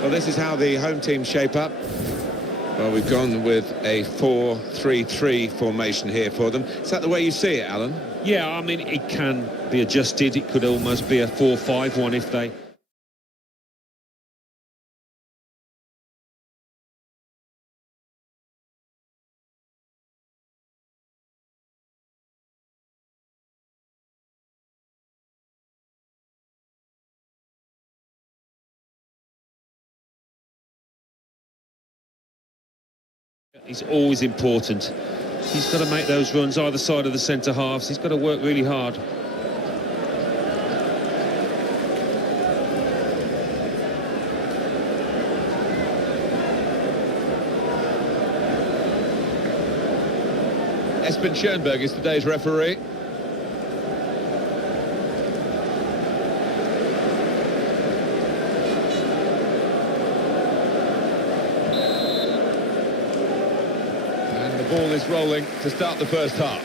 Well, this is how the home team shape up. Well, we've gone with a 4-3-3 formation here for them. Is that the way you see it, Alan? Yeah, I mean, it can be adjusted. It could almost be a 4-5-1 if they... It's always important. He's got to make those runs either side of the centre halves. He's got to work really hard. Espen Schoenberg is today's referee. Ball is rolling to start the first half.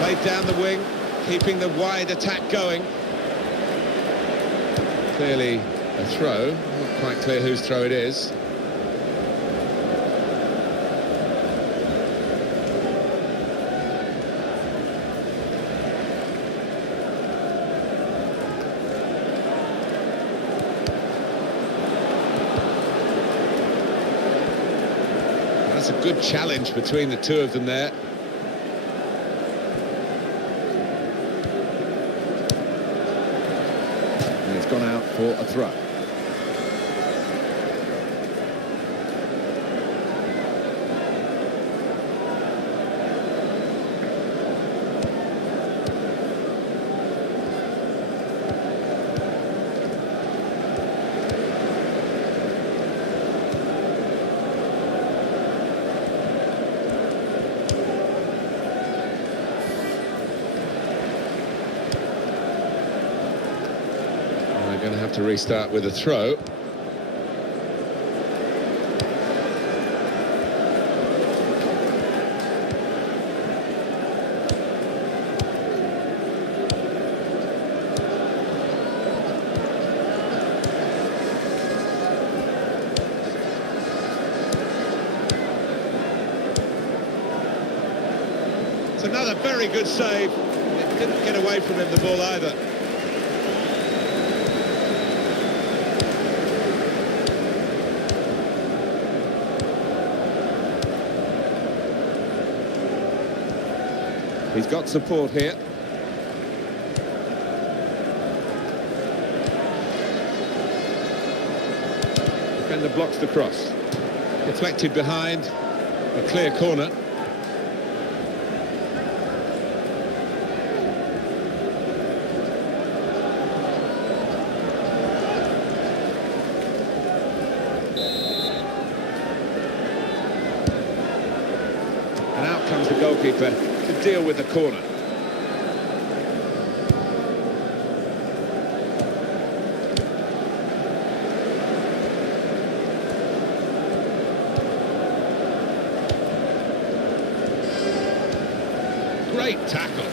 Played down the wing, keeping the wide attack going. Clearly a throw, not quite clear whose throw it is. That's a good challenge between the two of them there. Gone out for a throw. Going to have to restart with a throw. It's another very good save. It didn't get away from him, the ball, either. He's got support here. Defender blocks the cross. Deflected behind. A clear corner. And out comes the goalkeeper to deal with the corner. Great tackle.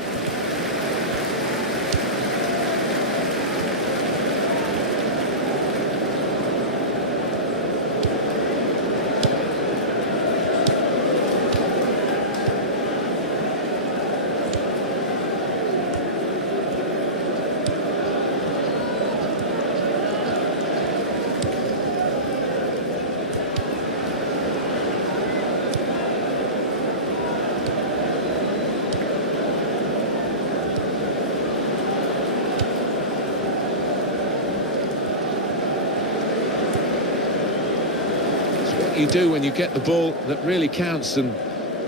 You do when you get the ball that really counts, and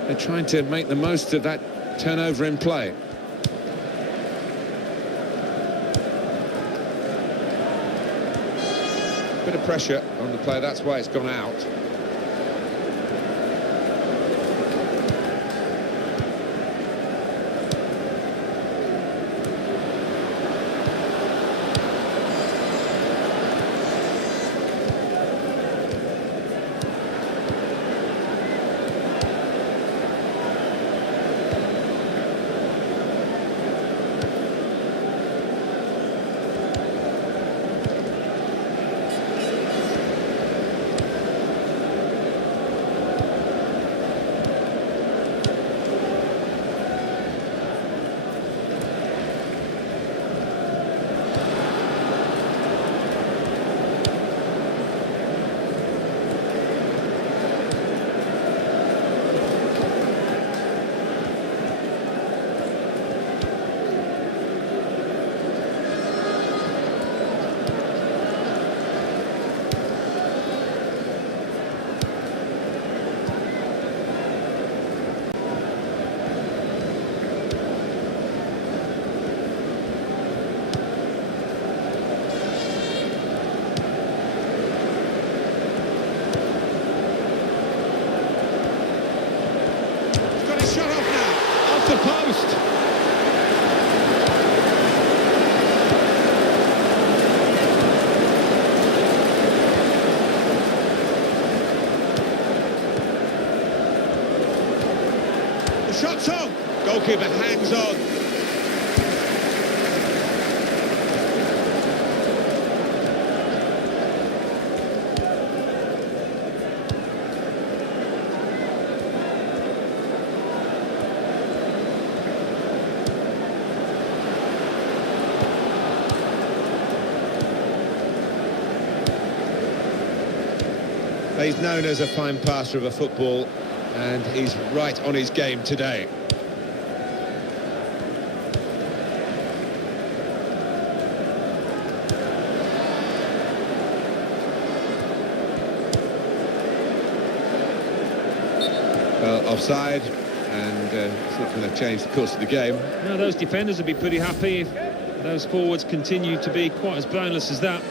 they're trying to make the most of that turnover in play. Bit of pressure on the player, that's why it's gone out. Goalkeeper hangs on. He's known as a fine passer of a football, and he's right on his game today. Well, offside, and it's not going to change the course of the game. Now, those defenders would be pretty happy if those forwards continue to be quite as blameless as that.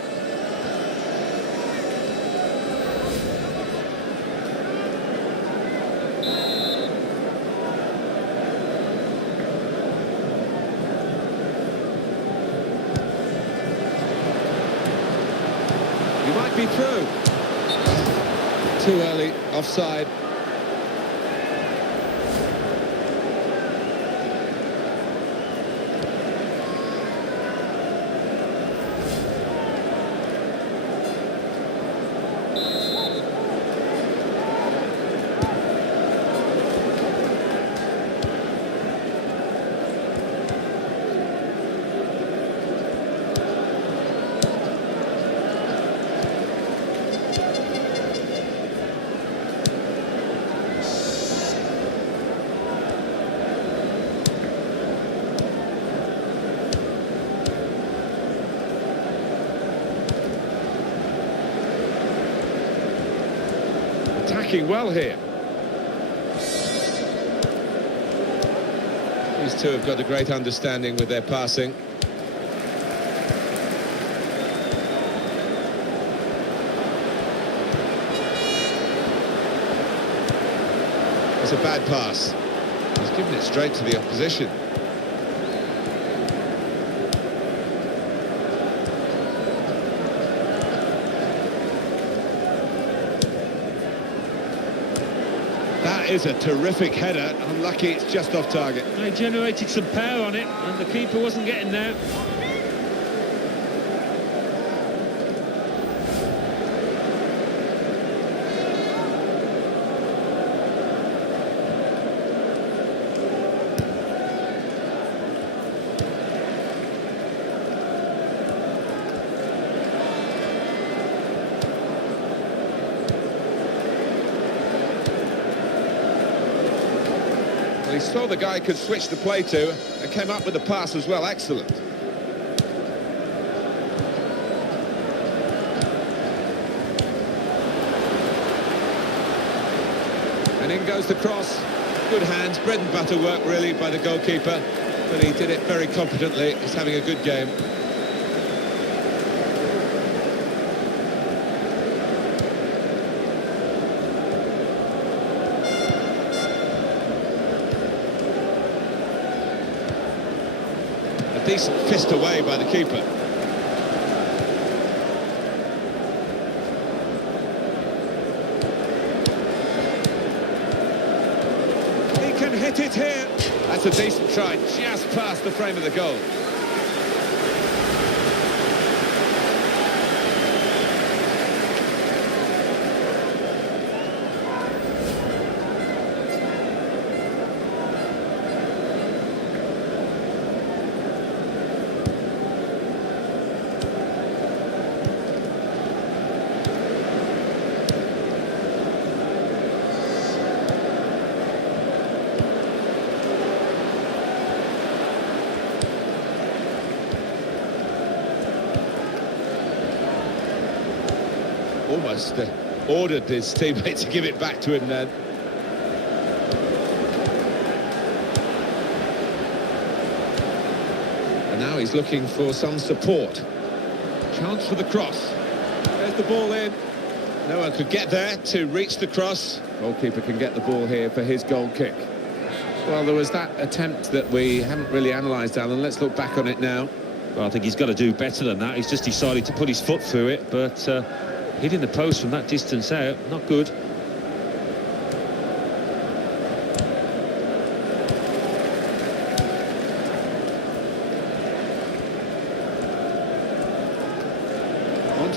You might be through. Too early, offside. Attacking well here. These two have got a great understanding with their passing. It's a bad pass. He's given it straight to the opposition. That is a terrific header. Unlucky it's just off target. They generated some power on it, and the keeper wasn't getting there. Well, he saw the guy could switch the play to and came up with the pass as well. Excellent. And in goes the cross. Good hands, bread and butter work really by the goalkeeper, but he did it very competently. He's having a good game. A decent fist away by the keeper. He can hit it here. That's a decent try, just past the frame of the goal. Almost ordered his teammate to give it back to him then. And now he's looking for some support. Chance for the cross. There's the ball in. No one could get there to reach the cross. Goalkeeper can get the ball here for his goal kick. Well, there was that attempt that we haven't really analysed, Alan. Let's look back on it now. Well, I think he's got to do better than that. He's just decided to put his foot through it, but hitting the post from that distance out, not good.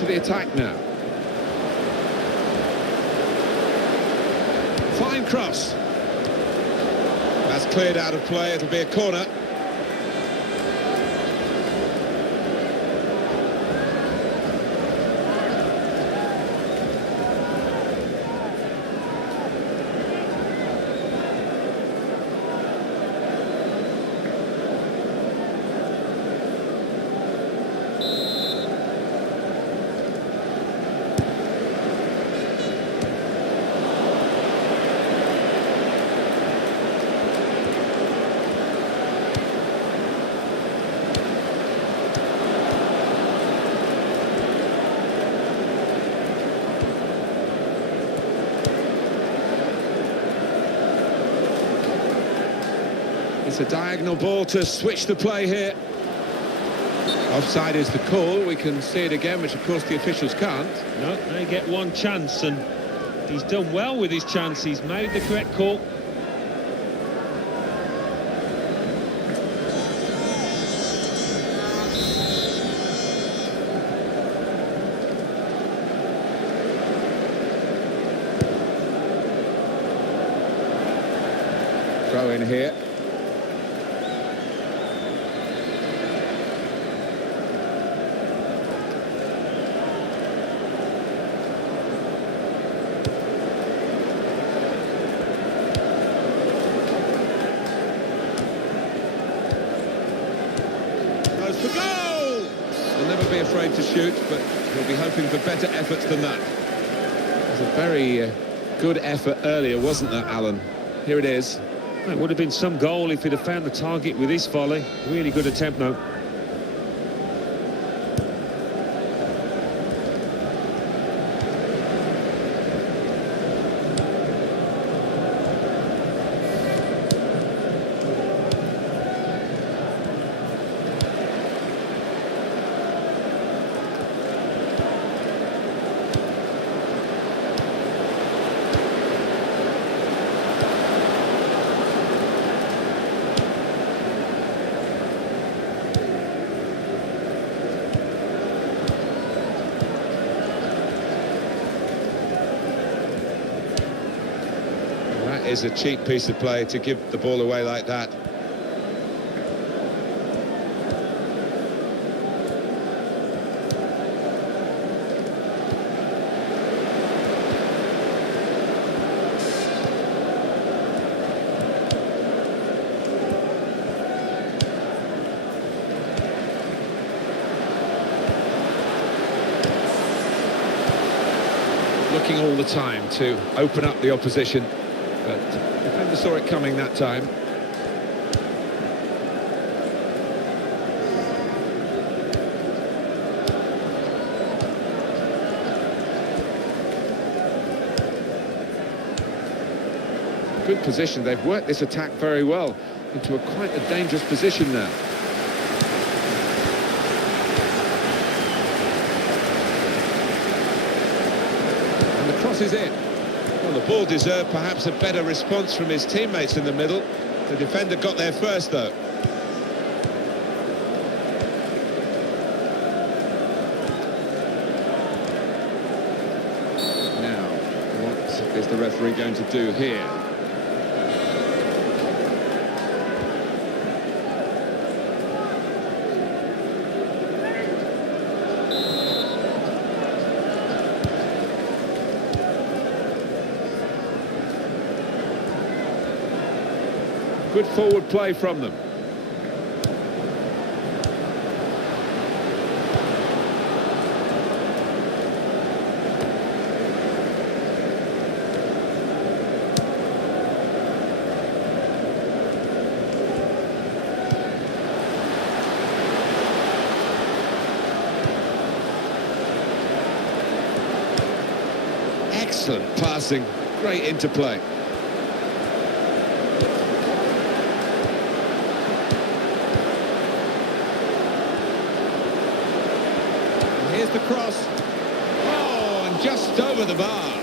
to the attack now. Fine cross. That's cleared out of play, it'll be a corner. It's a diagonal ball to switch the play here. Offside is the call. We can see it again, which of course the officials can't. No, they get one chance, and he's done well with his chance. He's made the correct call. Throw in here. Goes for goal! He'll never be afraid to shoot, but he'll be hoping for better efforts than that. It was a very good effort earlier, wasn't that, Alan? Here it is. It would have been some goal if he'd have found the target with his volley. Really good attempt, though. That is a cheap piece of play to give the ball away like that. Looking all the time to open up the opposition, but the defender saw it coming that time. Good position. They've worked this attack very well into quite a dangerous position now. And the cross is in. Well, the ball deserved perhaps a better response from his teammates in the middle. The defender got there first, though. Now, what is the referee going to do here? Good forward play from them. Excellent passing, great interplay. Here's the cross. Oh, and just over the bar.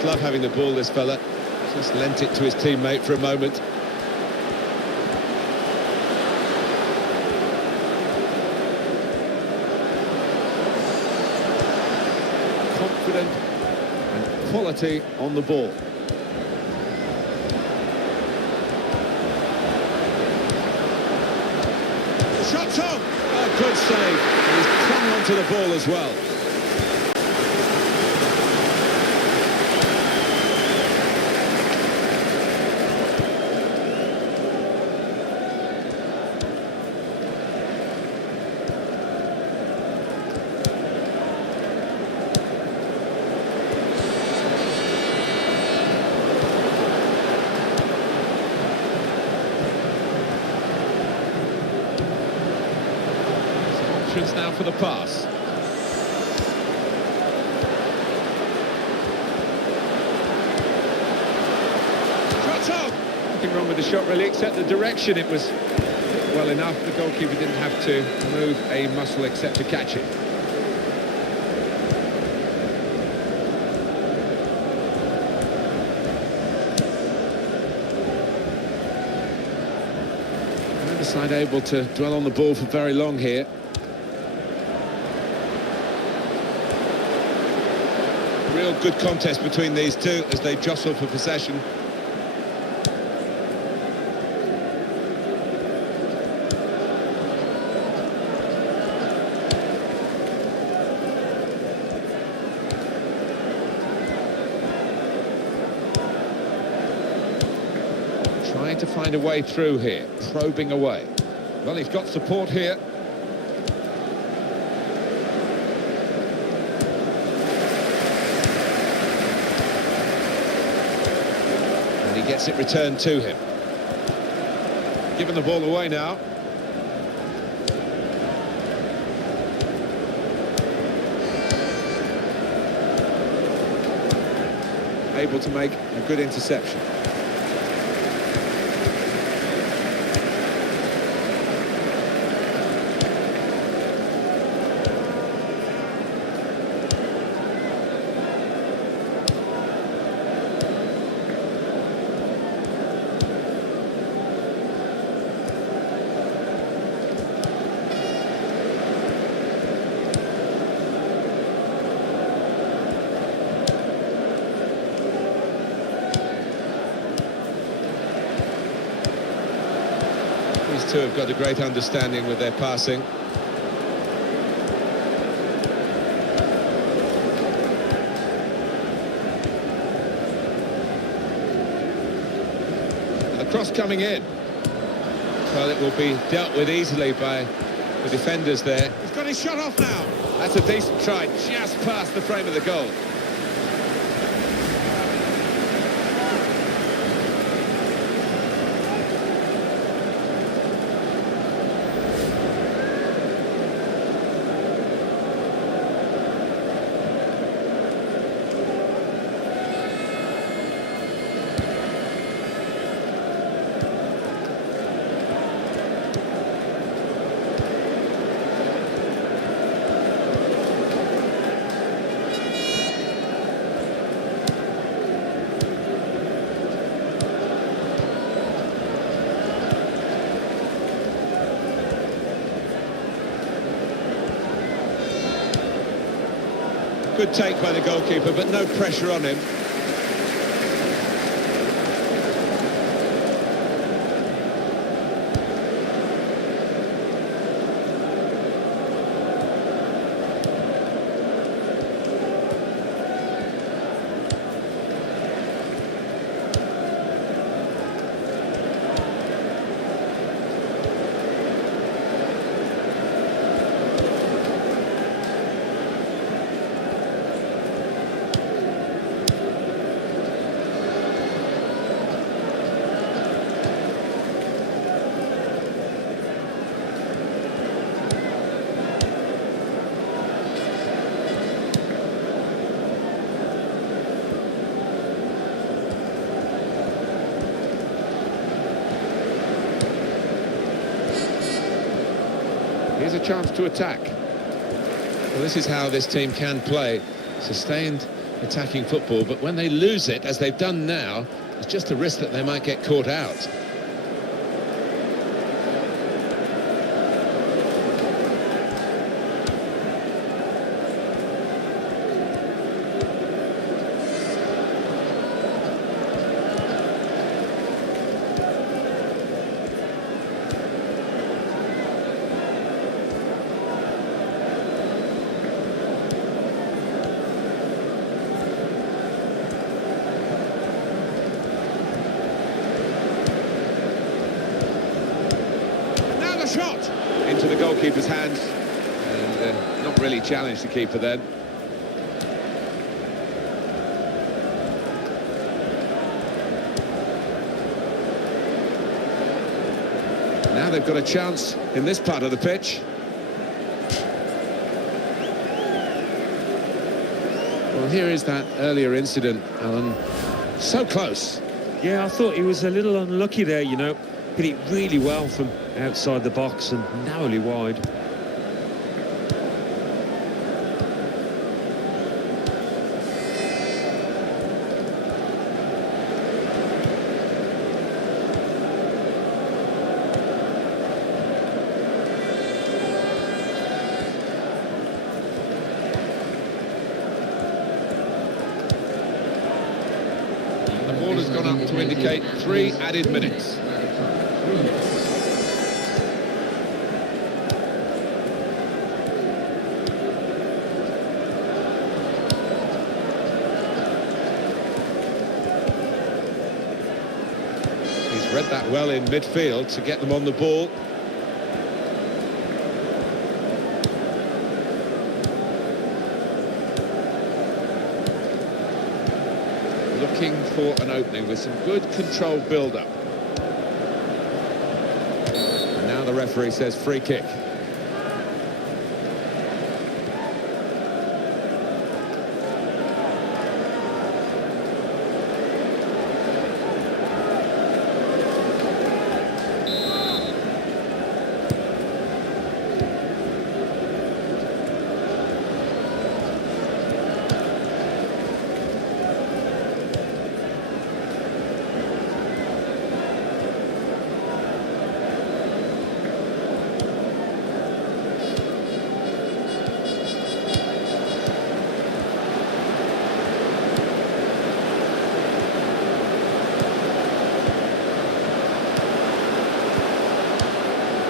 must love having the ball, this fella. Just lent it to his teammate for a moment. Confident and quality on the ball. The shot's on! Oh, good save. He's clung onto the ball as well. Now for the pass. Shot off! Nothing wrong with the shot really, except the direction. It was well enough. The goalkeeper didn't have to move a muscle except to catch it. Neither side able to dwell on the ball for very long here. Real good contest between these two as they jostle for possession. Trying to find a way through here, probing away. Well, he's got support here. Gets it returned to him. Giving the ball away now. Able to make a good interception. These two have got a great understanding with their passing. And the cross coming in. Well, it will be dealt with easily by the defenders there. He's got his shot off now. That's a decent try, just past the frame of the goal. Good take by the goalkeeper, but no pressure on him. Here's a chance to attack. Well, this is how this team can play. Sustained attacking football, but when they lose it, as they've done now, it's just a risk that they might get caught out. Shot into the goalkeeper's hands, and not really challenged the keeper then. Now they've got a chance in this part of the pitch. Well, here is that earlier incident, Alan. So close. Yeah, I thought he was a little unlucky there, you know. Hit it really well from outside the box and narrowly wide. The ball has gone up to indicate 3 added minutes. He's read that well in midfield to get them on the ball. Looking for an opening with some good controlled build-up. And now the referee says free kick.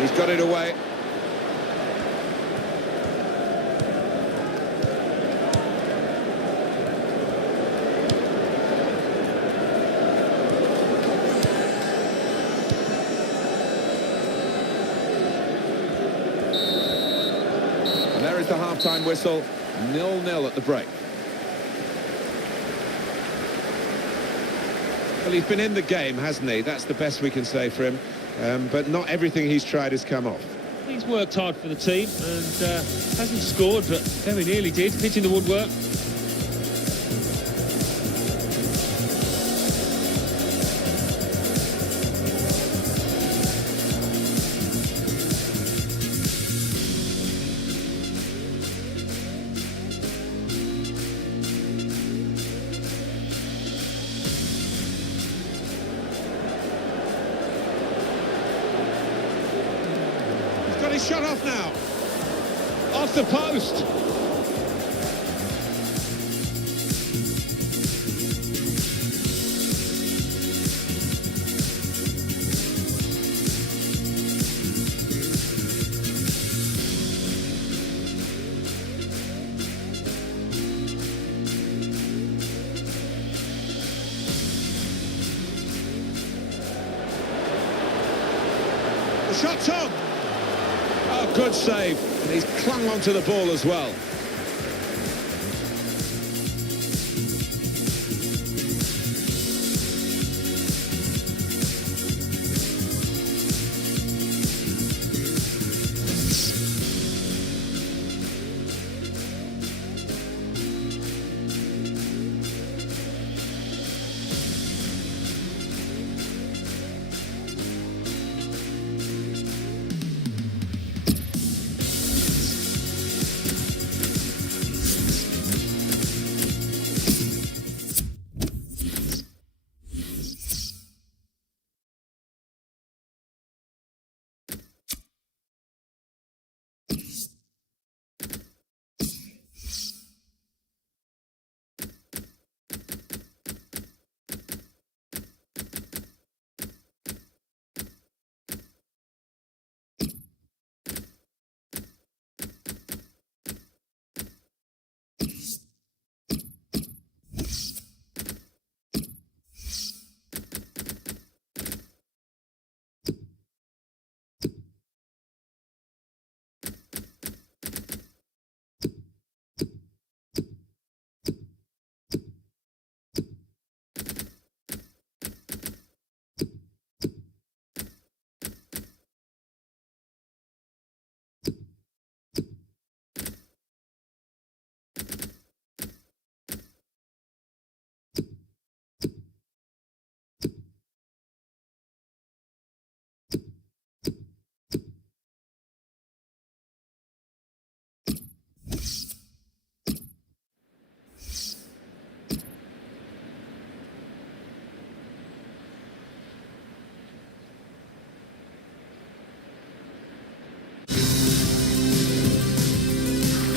He's got it away. And there is the half-time whistle. 0-0 at the break. Well, he's been in the game, hasn't he? That's the best we can say for him. But not everything he's tried has come off. He's worked hard for the team and hasn't scored, but very nearly did, hitting the woodwork. Got his shot off now. Off the post. The shot's on. Oh, good save. And he's clung onto the ball as well.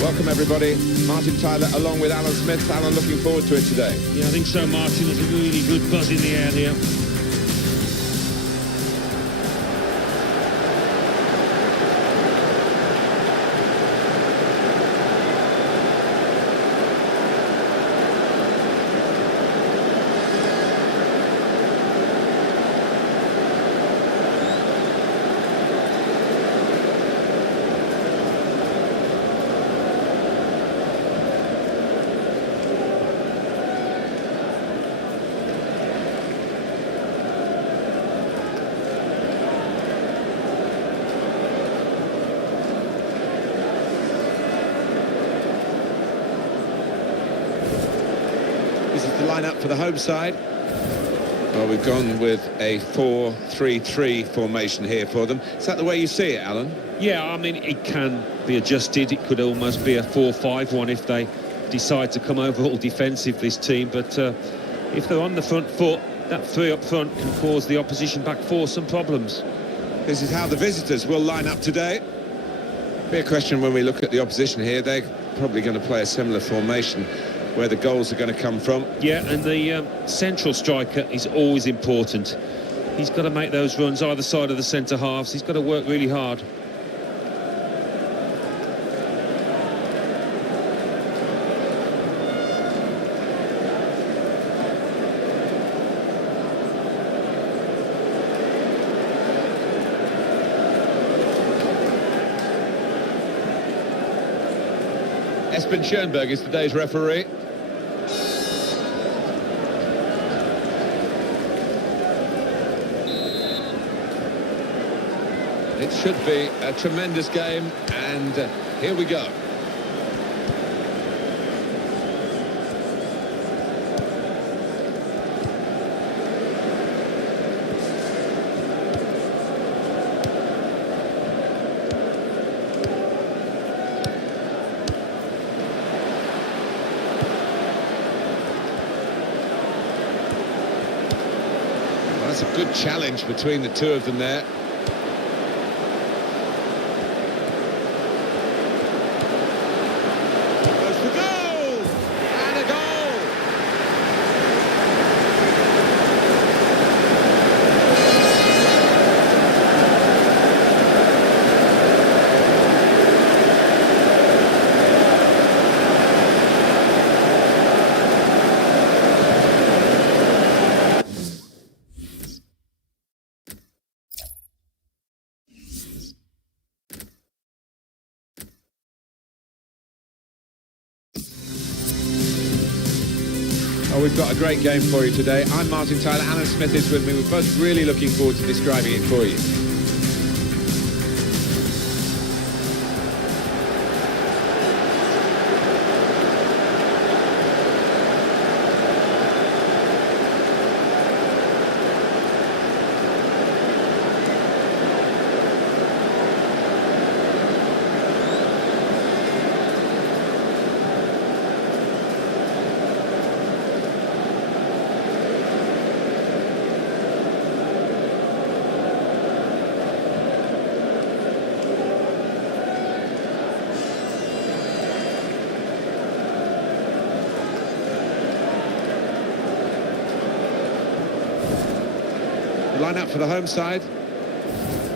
Welcome everybody. Martin Tyler along with Alan Smith. Alan, looking forward to it today. Yeah, I think so, Martin. There's a really good buzz in the air here. This is the lineup for the home side. Well, we've gone with a 4-3-3 formation here for them. Is that the way you see it, Alan? Yeah, I mean, it can be adjusted. It could almost be a 4-5-1 if they decide to come over all defensive, this team. But if they're on the front foot, that three up front can cause the opposition back four some problems. This is how the visitors will line up today. Be a question when we look at the opposition here. They're probably going to play a similar formation where the goals are going to come from. Yeah, and the central striker is always important. He's got to make those runs either side of the centre halves. He's got to work really hard. Espen Schoenberg is today's referee. It should be a tremendous game, and here we go. Well, that's a good challenge between the two of them there. Oh, we've got a great game for you today. I'm Martin Tyler, Alan Smith is with me. We're both really looking forward to describing it for you. Line-up for the home side.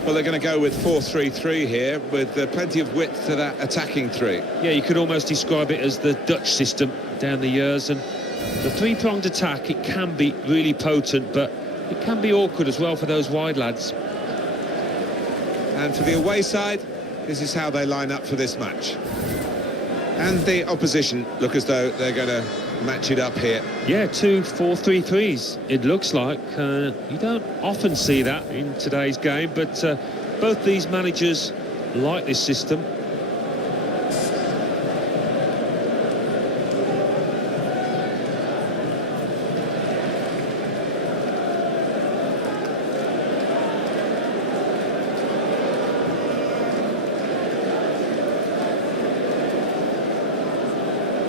Well, they're going to go with 4-3-3 here, with plenty of width to that attacking three. Yeah, you could almost describe it as the Dutch system down the years. And the three-pronged attack, it can be really potent, but it can be awkward as well for those wide lads. And for the away side, this is how they line up for this match. And the opposition look as though they're going to match it up here. Yeah, 2 4-3-3s, it looks like. You don't often see that in today's game, but both these managers like this system.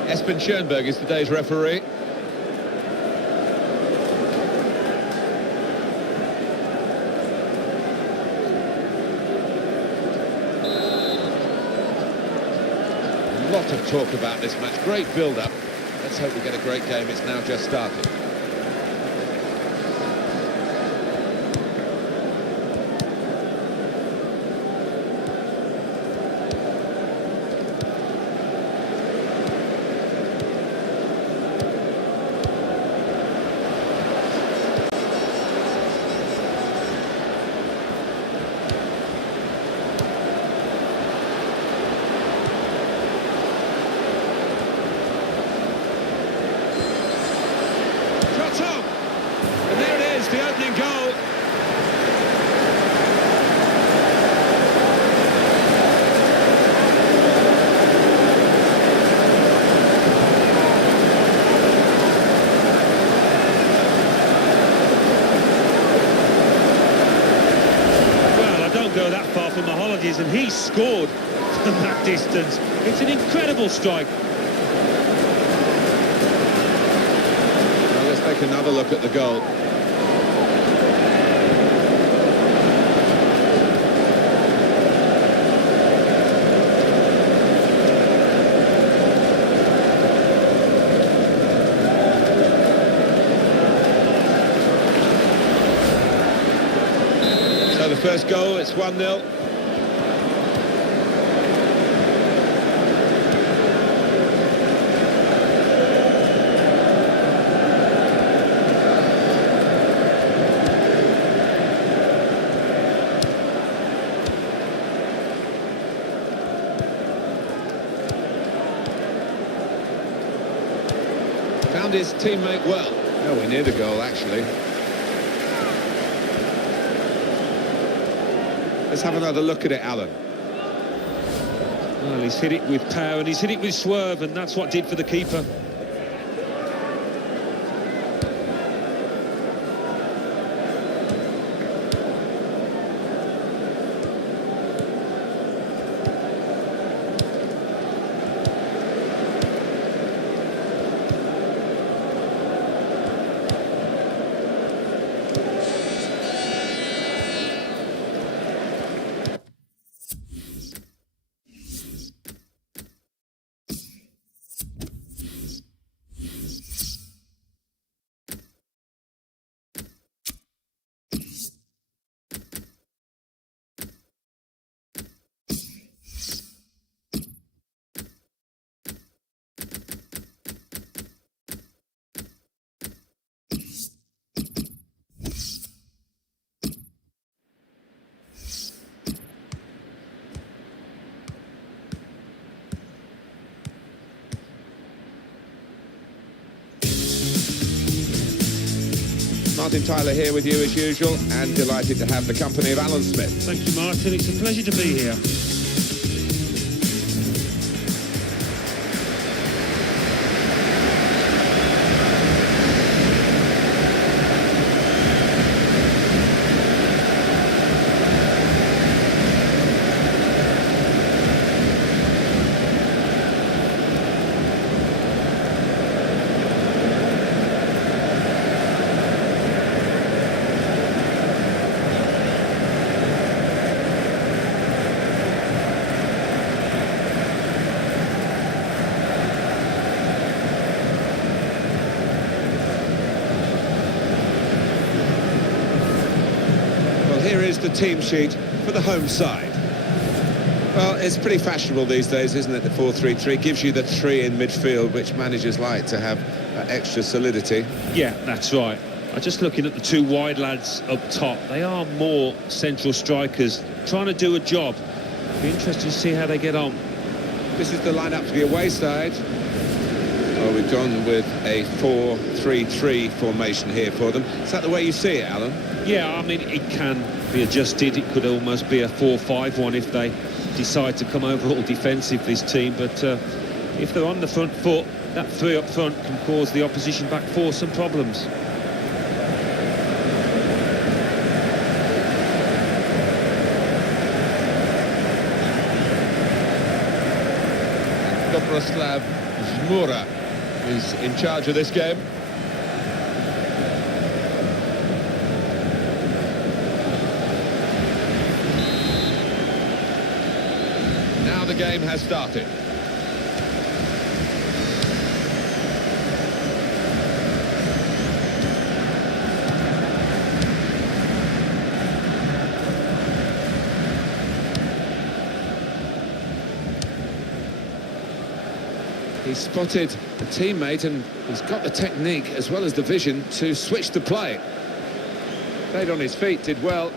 Espen Schoenberg is today's referee. A lot of talk about this match. Great build-up. Let's hope we get a great game. It's now just started. And there it is, the opening goal. Well, I don't go that far from the holidays, and he scored from that distance. It's an incredible strike. Let's take another look at the goal. So the first goal, it's 1-0. Found his teammate well. Nowhere near the goal, actually. Let's have another look at it, Alan. Well, he's hit it with power and he's hit it with swerve, and that's what did for the keeper. Martin Tyler here with you as usual, and delighted to have the company of Alan Smith. Thank you, Martin. It's a pleasure to be here. Here is the team sheet for the home side. Well, it's pretty fashionable these days, isn't it? The 4-3-3 gives you the three in midfield, which managers like to have extra solidity. Yeah, that's right. I'm just looking at the two wide lads up top. They are more central strikers, trying to do a job. Be interested to see how they get on. This is the lineup for the away side. Well, we've gone with a 4-3-3 formation here for them. Is that the way you see it, Alan? Yeah, I mean, it can be adjusted. It could almost be a 4-5-1 if they decide to come over all defensive, this team. But if they're on the front foot, that three up front can cause the opposition back four some problems. Dobroslav Zmura is in charge of this game. Now the game has started. He's spotted a teammate and he's got the technique as well as the vision to switch the play. Stayed on his feet, did well.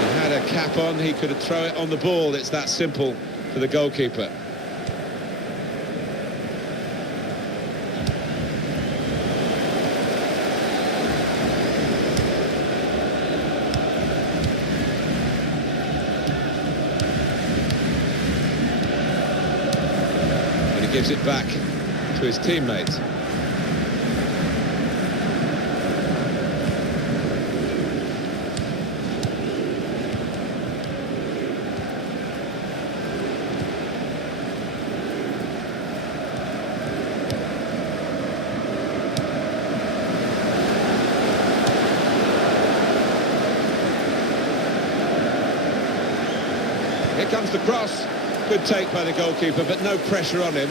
He had a cap on, he could have thrown it on the ball. It's that simple for the goalkeeper. Gives it back to his teammates. Here comes the cross. Good take by the goalkeeper, but no pressure on him.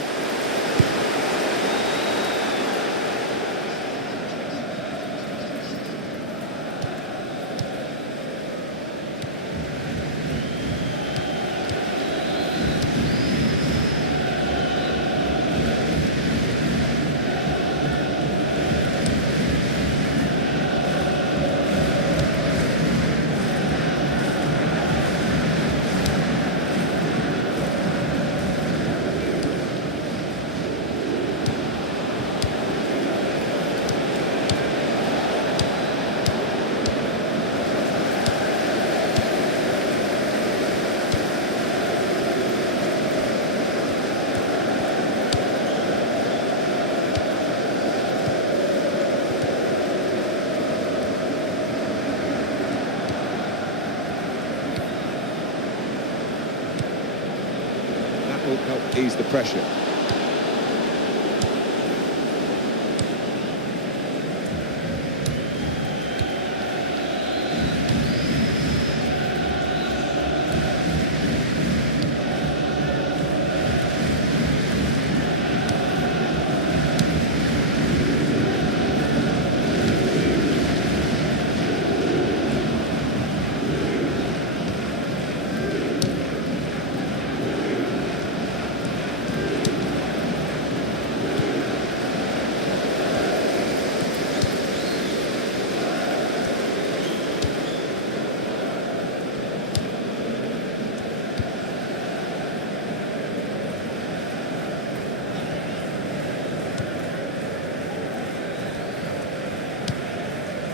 Will help ease the pressure.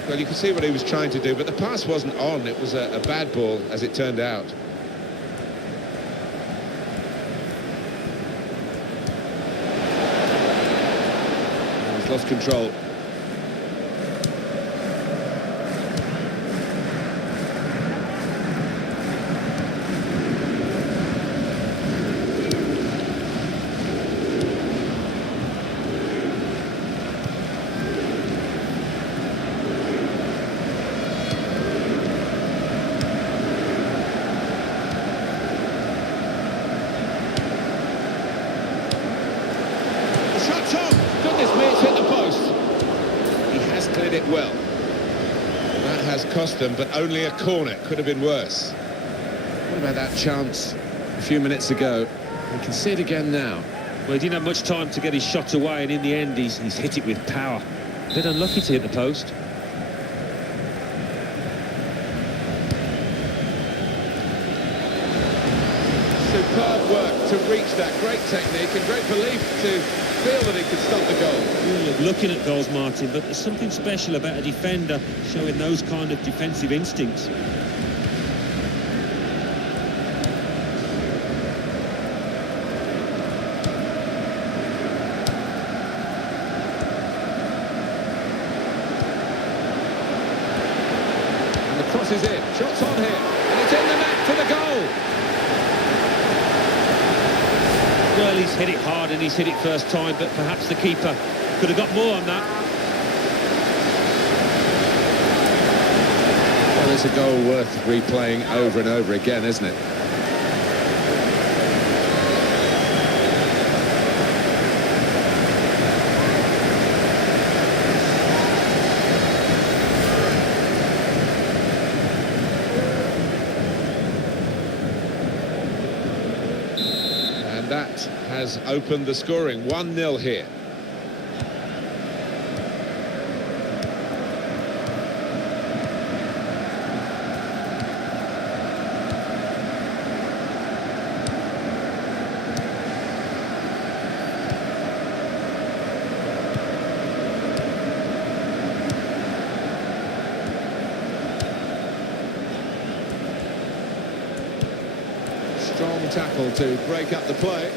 Well, you can see what he was trying to do, but the pass wasn't on. It was a bad ball, as it turned out. He's lost control. Cleared it well. That has cost them, but only a corner. Could have been worse. What about that chance a few minutes ago? We can see it again now. Well, he didn't have much time to get his shot away, and in the end he's hit it with power. A bit unlucky to hit the post. Superb work to reach that. Great technique and great belief to feel that he could stop the goal. You're looking at goals, Martin, but there's something special about a defender showing those kind of defensive instincts. And the cross is in. Shots on here. And it's in the net for the goal. Well, he's hit it hard and he's hit it first time, but perhaps the keeper could have got more on that. Well, it's a goal worth replaying over and over again, isn't it? And that has opened the scoring. 1-0 here. Strong tackle to break up the play.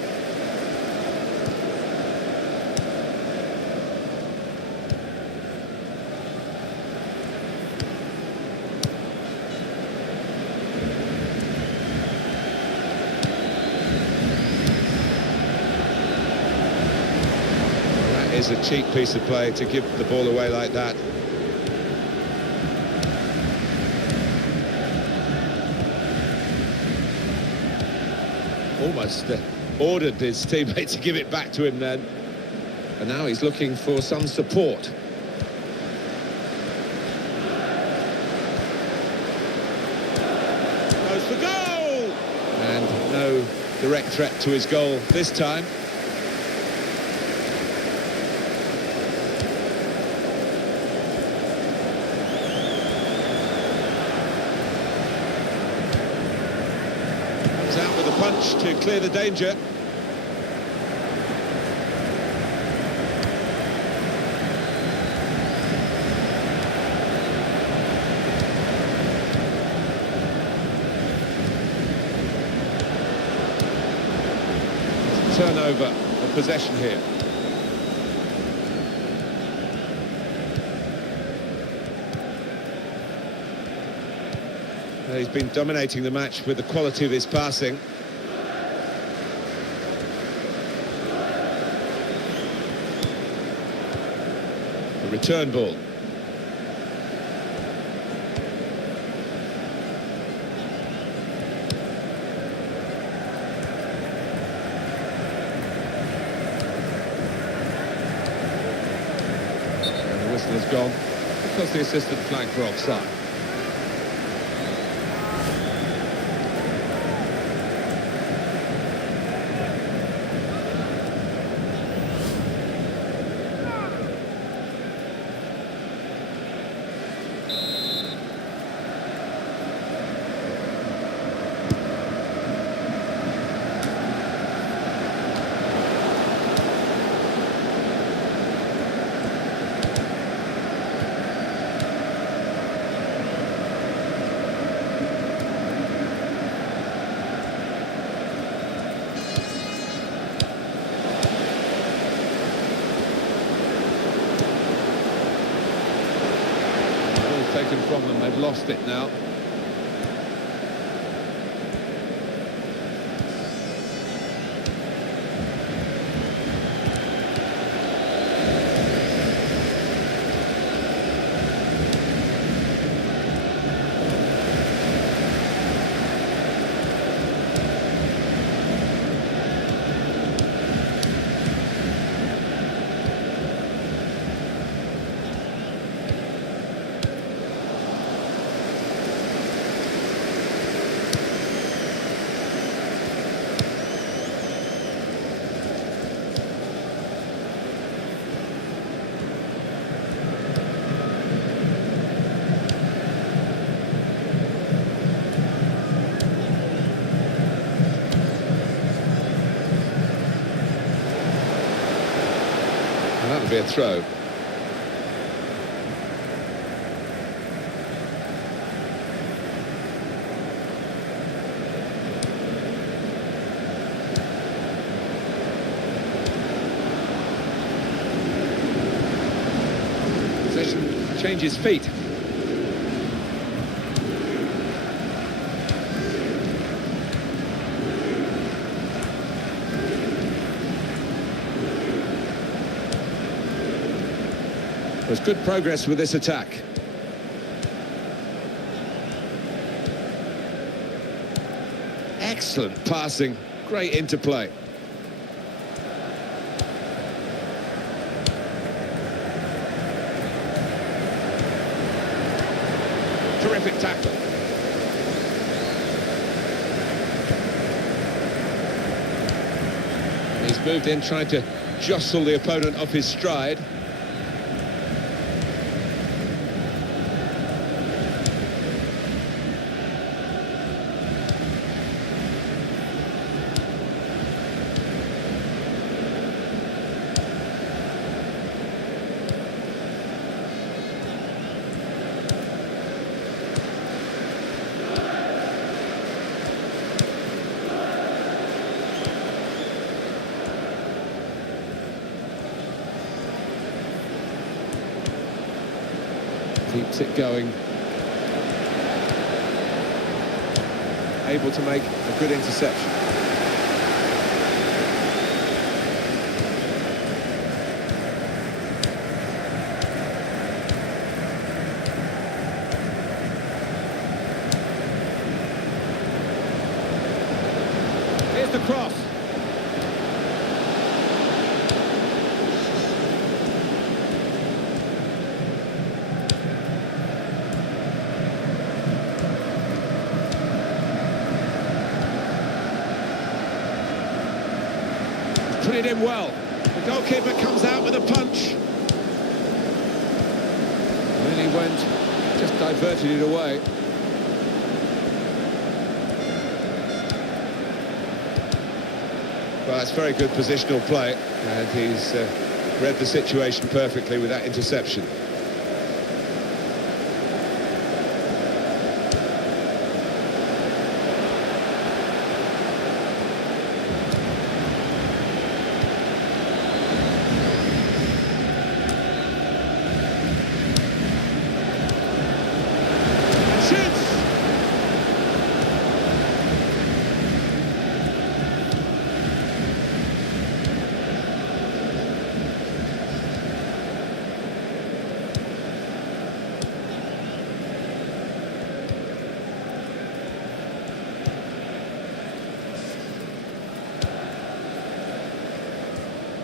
That is a cheap piece of play to give the ball away like that. Almost ordered his teammate to give it back to him then. And now he's looking for some support. Goes for goal! And no direct threat to his goal this time. Out with a punch to clear the danger. Turnover of possession here. He's been dominating the match with the quality of his passing. The return ball. And the whistle has gone because the assistant flagged for offside. Taken from them, they've lost it now. And that'll be a throw. Possession changes feet. There's good progress with this attack. Excellent passing, great interplay. Terrific tackle. He's moved in, trying to jostle the opponent off his stride. Keeps it going. Able to make a good interception. Here's the cross. Put it in well. The goalkeeper comes out with a punch. Really went, just diverted it away. Well, that's very good positional play, and he's read the situation perfectly with that interception.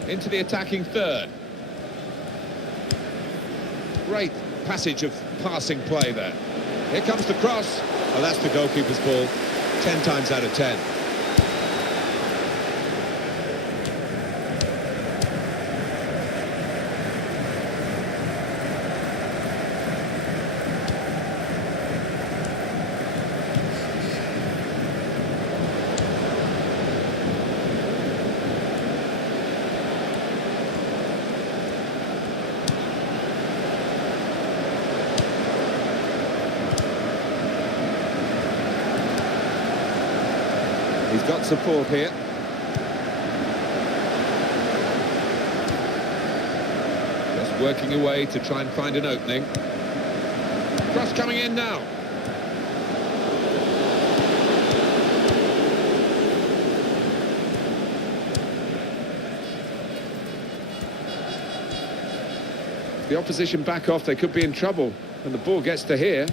Into the attacking third. Great passage of passing play there. Here comes the cross. Well, that's the goalkeeper's ball, 10 times out of 10. He's got support here. Just working away to try and find an opening. Cross coming in now. The opposition back off, they could be in trouble, and the ball gets to here.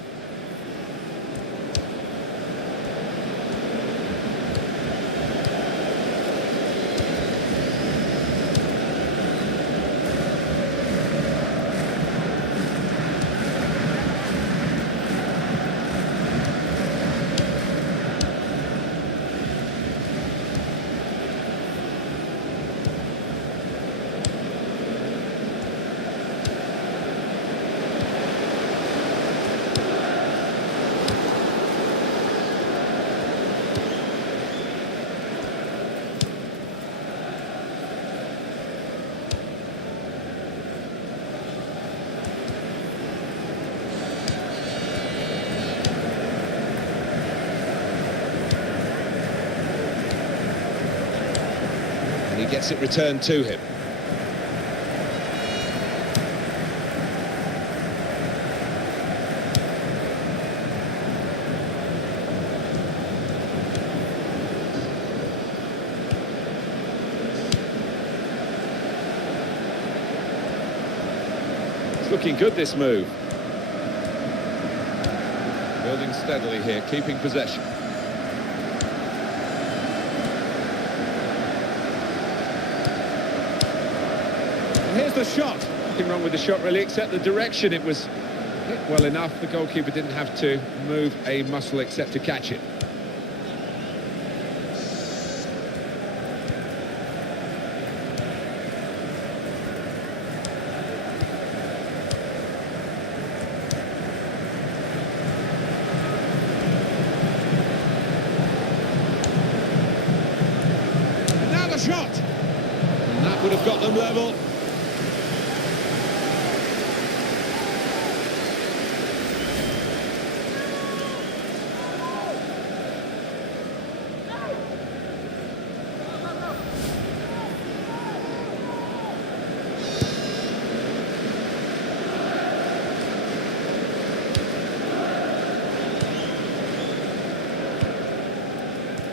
He gets it returned to him. It's looking good, this move. Building steadily here, keeping possession. Here's the shot. Nothing wrong with the shot really, except the direction. It was hit well enough. The goalkeeper didn't have to move a muscle except to catch it. shot! And that would have got them level.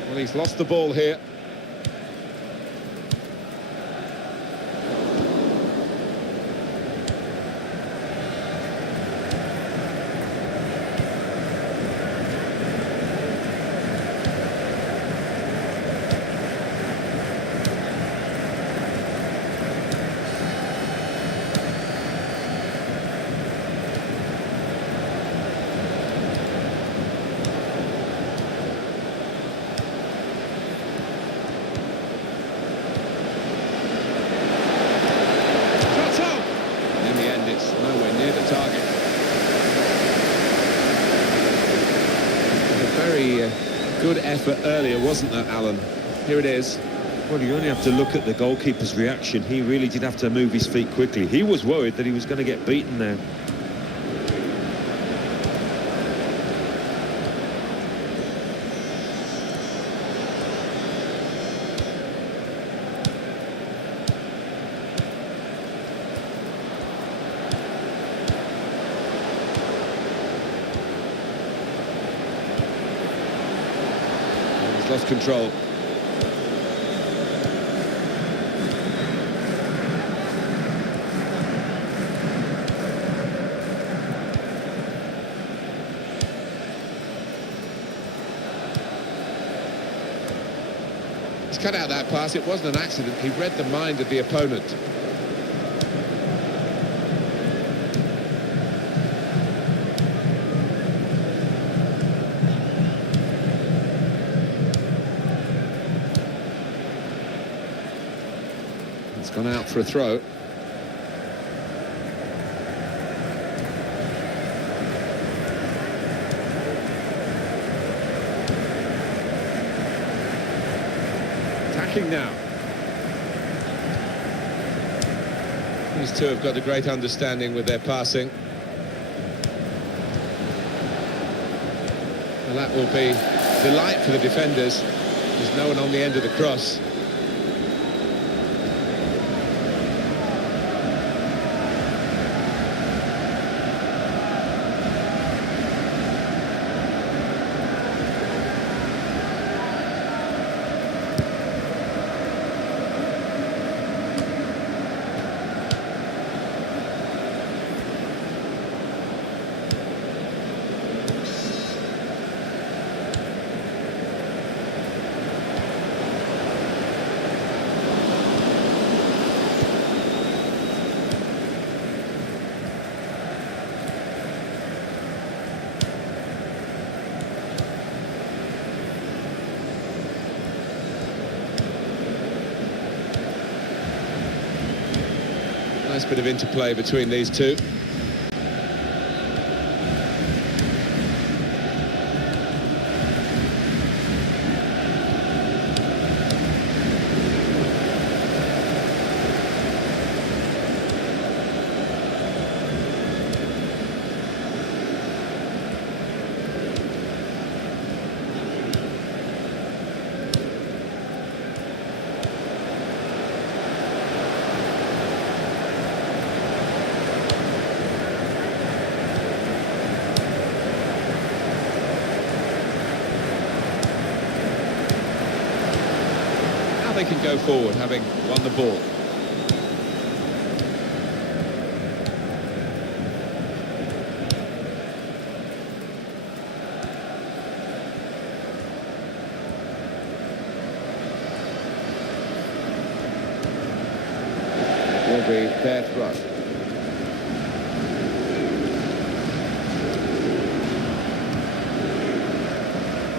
Well, he's lost the ball here. Very good effort earlier, wasn't there, Alan? Here it is. Well, you only have to look at the goalkeeper's reaction. He really did have to move his feet quickly. He was worried that he was going to get beaten there. Lost control. He's cut out that pass. It wasn't an accident. He read the mind of the opponent. It's gone out for a throw. Attacking now. These two have got a great understanding with their passing. And that will be delight for the defenders. There's no one on the end of the cross. Nice bit of interplay between these two. They can go forward, having won the ball. Will be their thrust.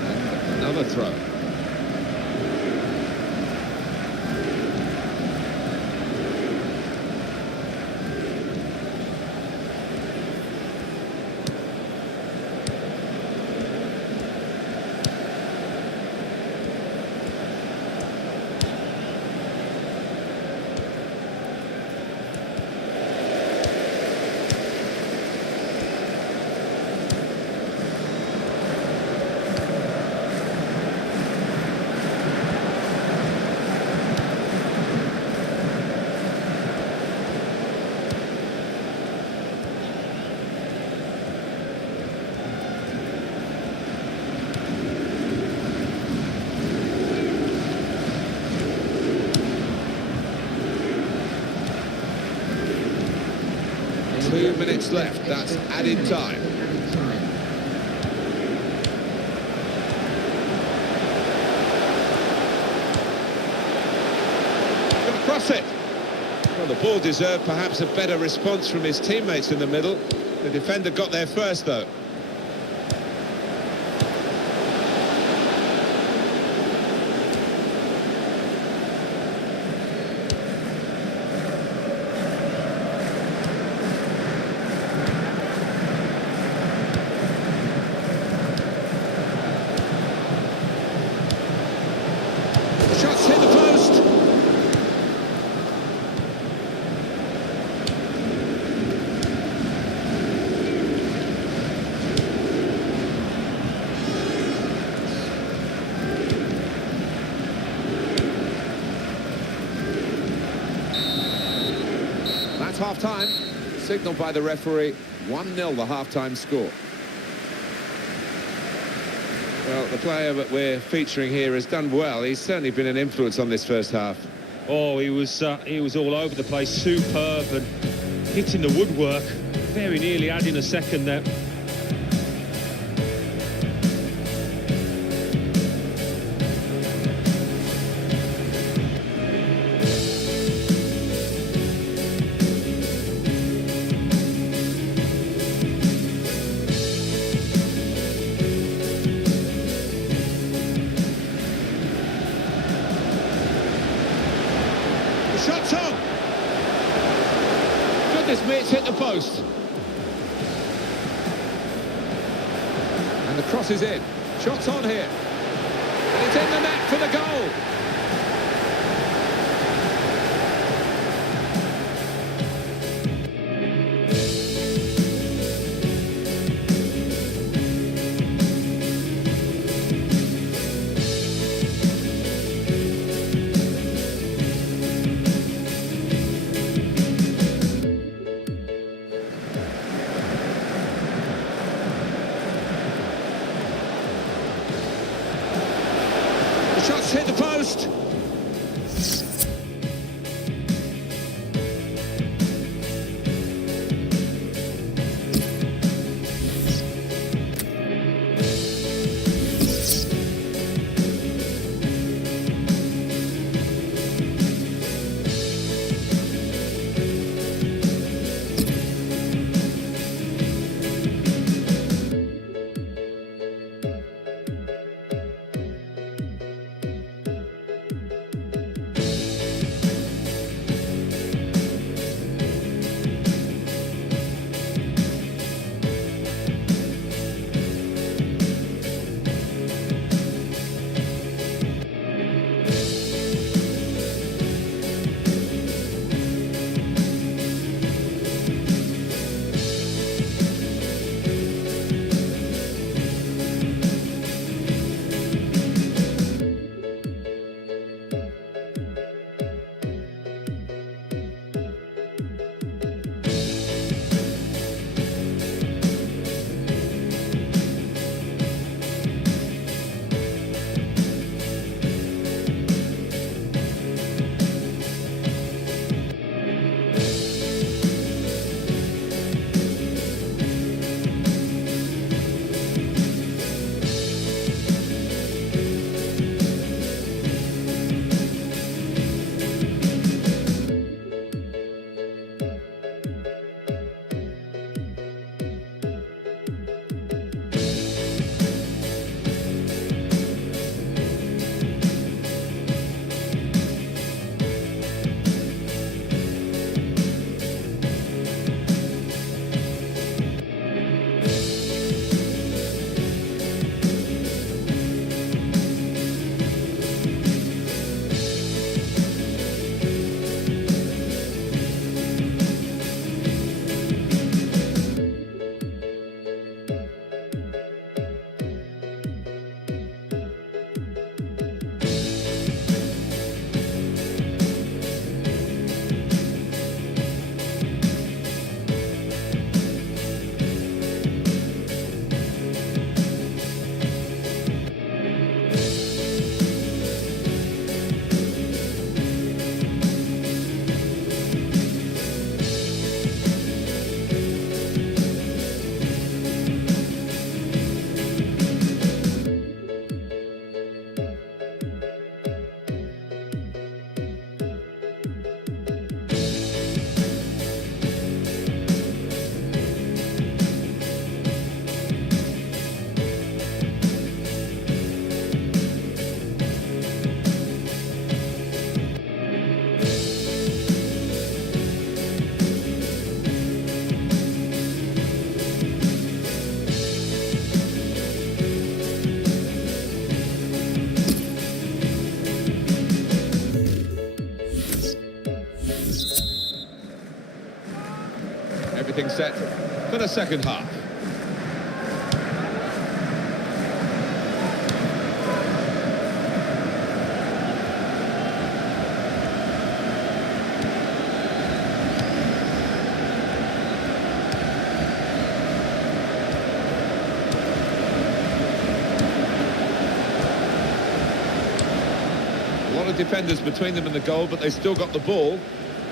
And another throw. 2 minutes left, that's added time. Gonna cross it. Well, the ball deserved perhaps a better response from his teammates in the middle. The defender got there first, though. The shot's hit the post. That's half-time, signalled by the referee. 1-0 the half-time score. Well, the player that we're featuring here has done well. He's certainly been an influence on this first half. Oh, he was all over the place, superb, and hitting the woodwork, very nearly adding a second there. Shot's on! Goodness me, it's hit the post. And the cross is in. Shot's on here. And it's in the net for the goal. The shot's hit the post. everything set for the second half. A lot of defenders between them and the goal, but they still got the ball.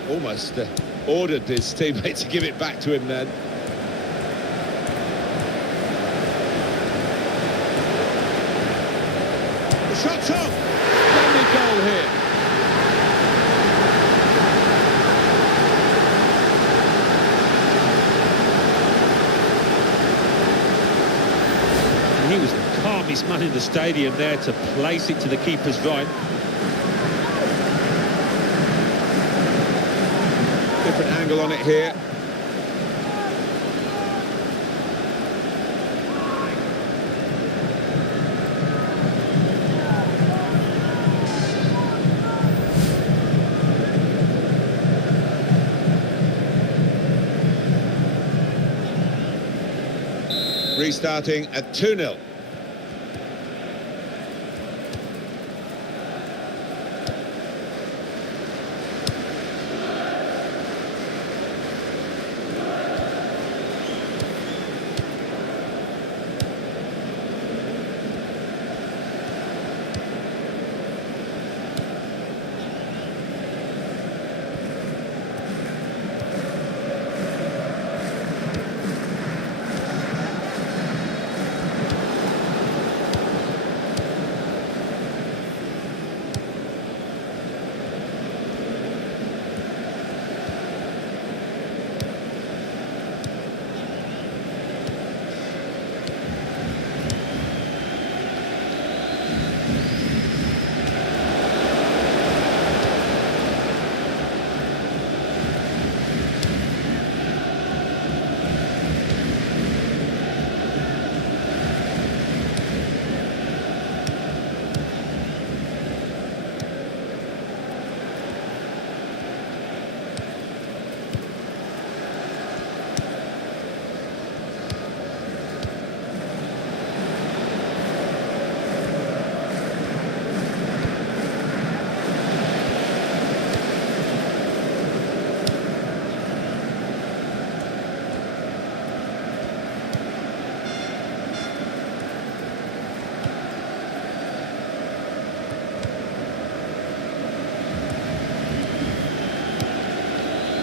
Almost ordered his teammate to give it back to him then. The shot's on! Splendid goal here. He was the calmest man in the stadium there to place it to the keeper's right. Different angle on it here. Restarting at 2-0.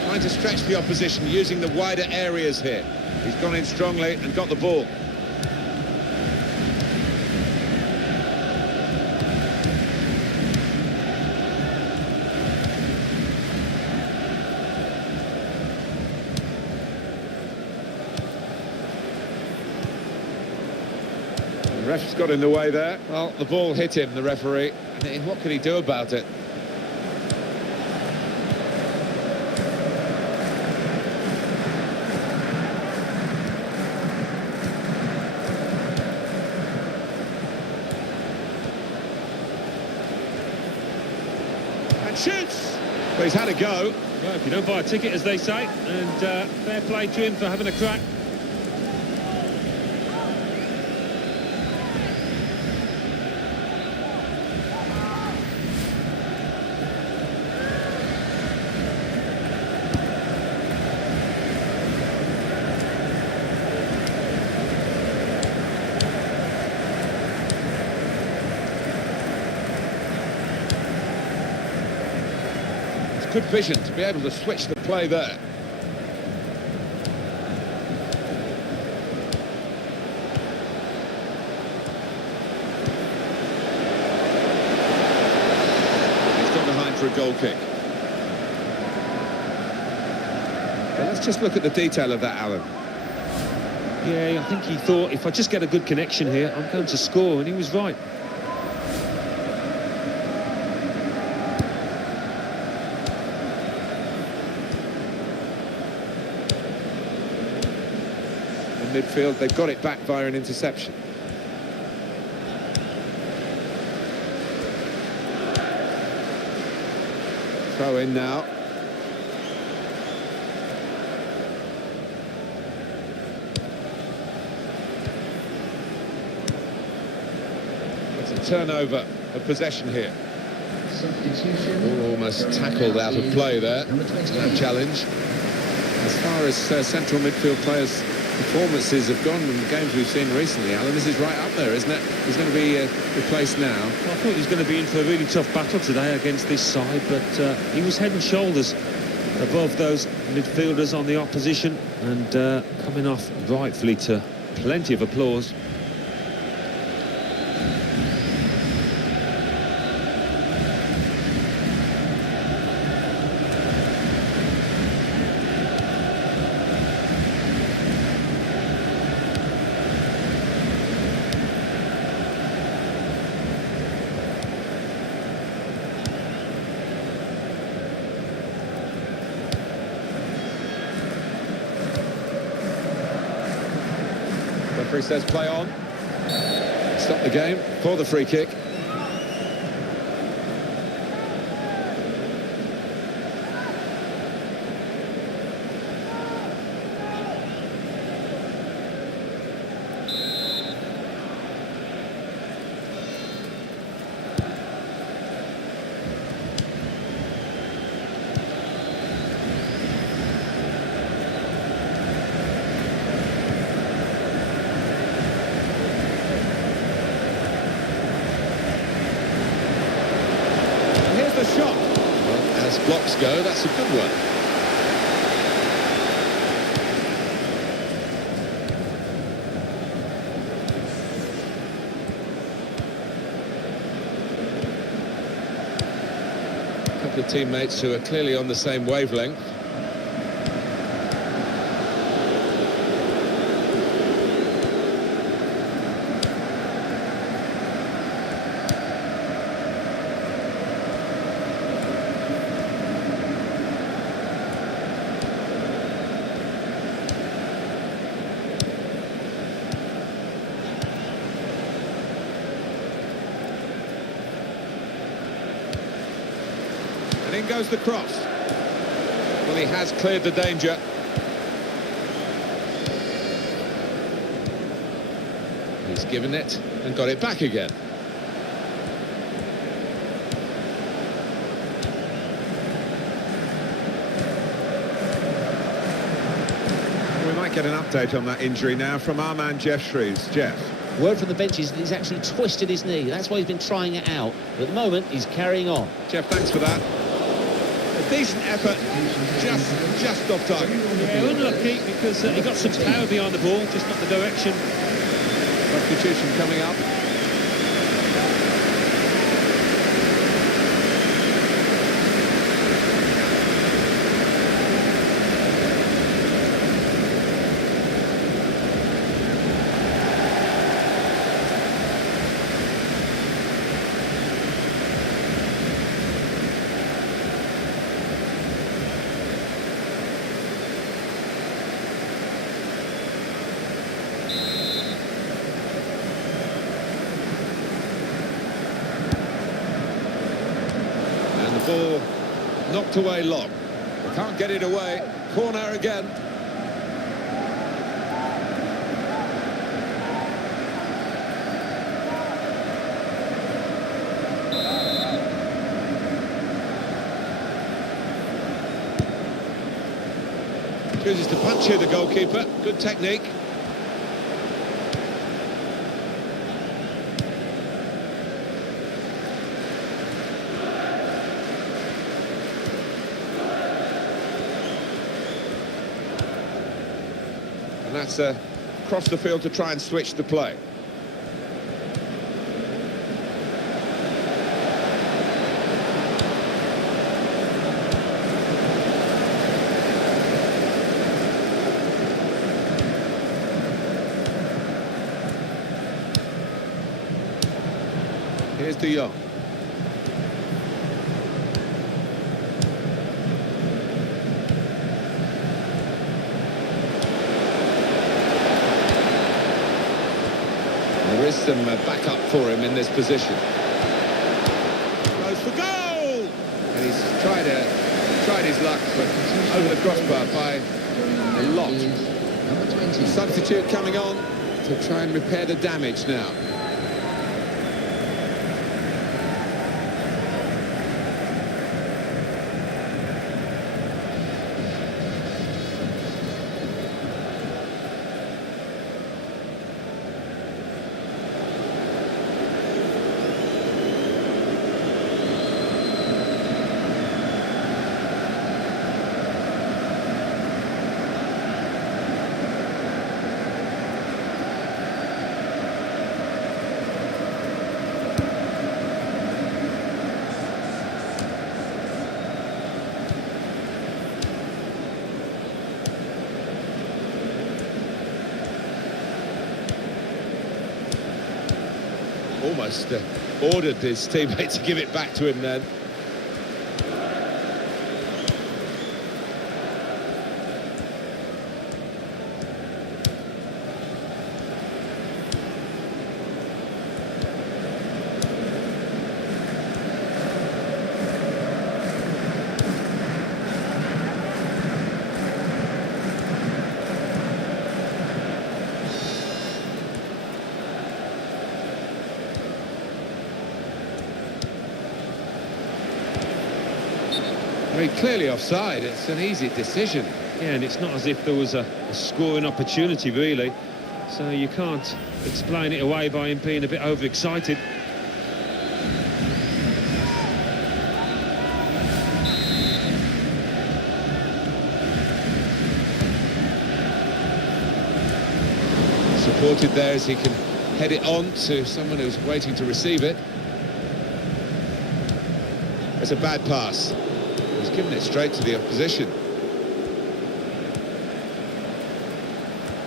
Trying to stretch the opposition, using the wider areas here. He's gone in strongly and got the ball. The ref's got in the way there. Well, the ball hit him, the referee. And what could he do about it? Shoots! But he's had a go. Well, if you don't buy a ticket, as they say, and fair play to him for having a crack. Good vision to be able to switch the play there. He's gone behind for a goal kick. Well, let's just look at the detail of that, Alan. Yeah, I think he thought, if I just get a good connection here, I'm going to score, and he was right. Midfield, they've got it back via an interception. Throw in now. turnover of possession here. Almost tackled out of play there, that challenge. As far as central midfield players' performances have gone in the games we've seen recently, Alan, this is right up there, isn't it? He's going to be replaced now. Well, I thought he was going to be in for a really tough battle today against this side, but he was head and shoulders above those midfielders on the opposition, and coming off rightfully to plenty of applause. Referee says play on. Stop the game for the free kick. The shot. Well, as blocks go, that's a good one. A couple of teammates who are clearly on the same wavelength. And in goes the cross. Well, he has cleared the danger. He's given it and got it back again. We might get an update on that injury now from our man Jeff Shreves. Jeff. Word from the bench is that he's actually twisted his knee. That's why he's been trying it out. But at the moment, he's carrying on. Jeff, thanks for that. A decent effort, just off target. Yeah, unlucky because he got some power behind the ball, just not the direction. Substitution coming up. Ball knocked away long. Can't get it away. Corner again. Chooses to punch here, the goalkeeper. Good technique. And that's across the field to try and switch the play. Here's De Jong. There is some backup for him in this position. Goes for goal! And he's tried his luck, but over the crossbar by a lot. Substitute coming on to try and repair the damage now. almost ordered his teammate to give it back to him then. Very clearly offside. It's an easy decision. Yeah, and it's not as if there was a scoring opportunity, really. So you can't explain it away by him being a bit overexcited. Supported there as he can head it on to someone who's waiting to receive it. It's a bad pass. He's given it straight to the opposition.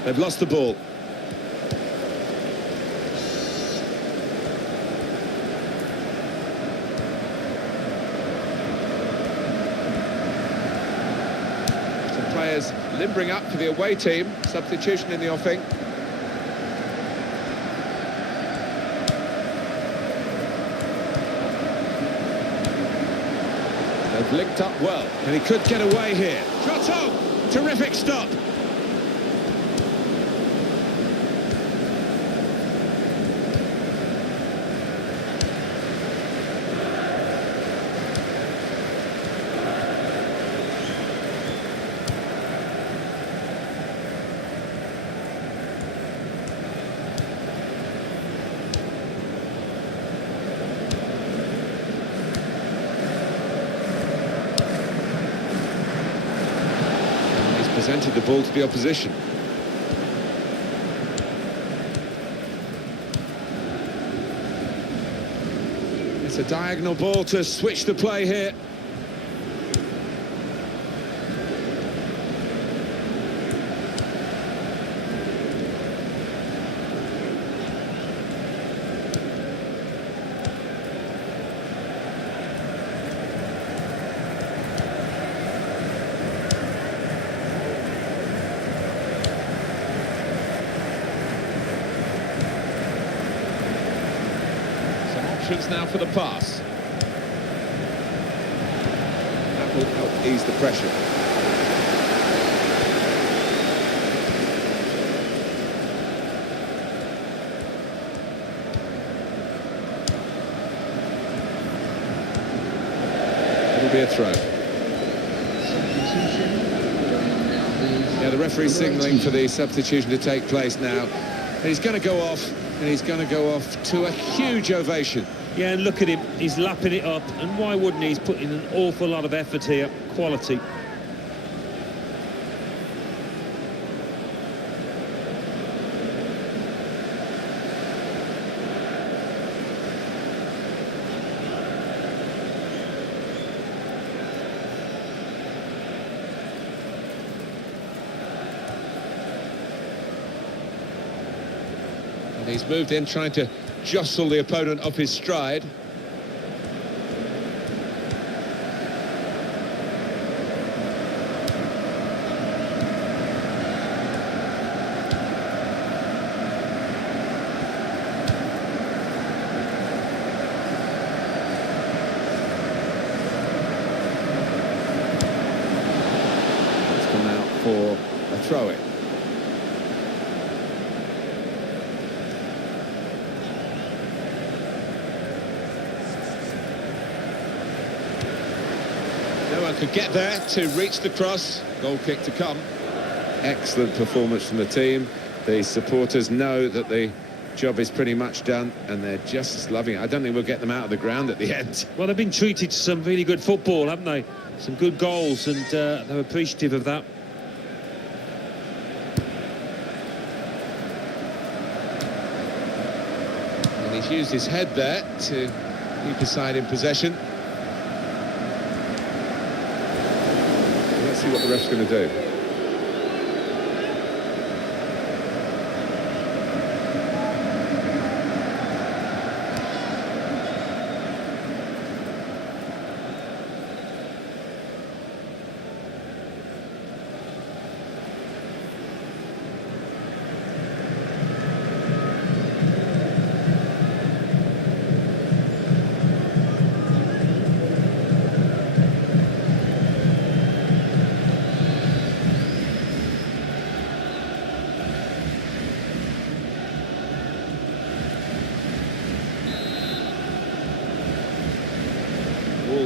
They've lost the ball. Some players limbering up for the away team. Substitution in the offing. They've linked up well, and he could get away here. Shot on! Terrific stop. Presented the ball to the opposition. It's a diagonal ball to switch the play here. Now for the pass. That will help ease the pressure. It'll be a throw. Yeah, the referee's signalling for the substitution to take place now. And he's going to go off, and he's going to go off to a huge ovation. Yeah, and look at him, he's lapping it up, and why wouldn't he? He's putting an awful lot of effort here, quality. And he's moved in trying to jostle the opponent off his stride. It's gone out for a throw-in. No one could get there to reach the cross. Goal kick to come. Excellent performance from the team. The supporters know that the job is pretty much done, and they're just loving it. I don't think we'll get them out of the ground at the end. Well, they've been treated to some really good football, haven't they? Some good goals, and they're appreciative of that. And he's used his head there to keep his side in possession. Let's see what the ref's going to do.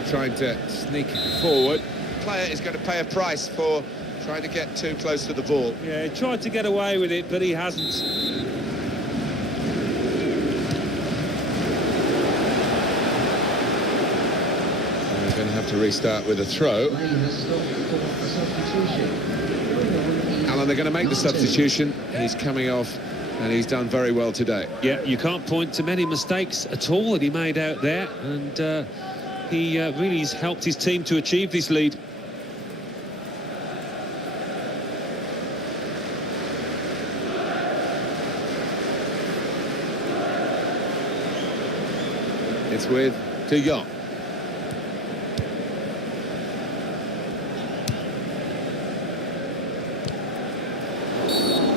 Still trying to sneak forward. Player is going to pay a price for trying to get too close to the ball. Yeah, he tried to get away with it, but he hasn't. He's going to have to restart with a throw. Alan, they're going to make the substitution. He's coming off, and he's done very well today. Yeah, you can't point to many mistakes at all that he made out there, and he really has helped his team to achieve this lead. It's with De Jong.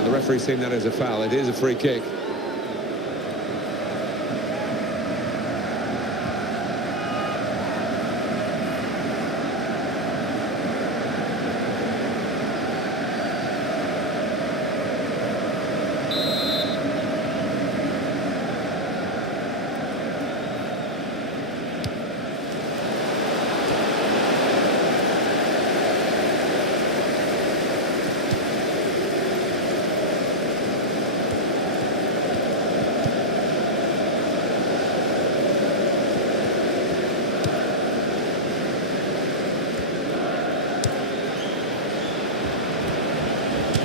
The referee's seen that as a foul. It is a free kick.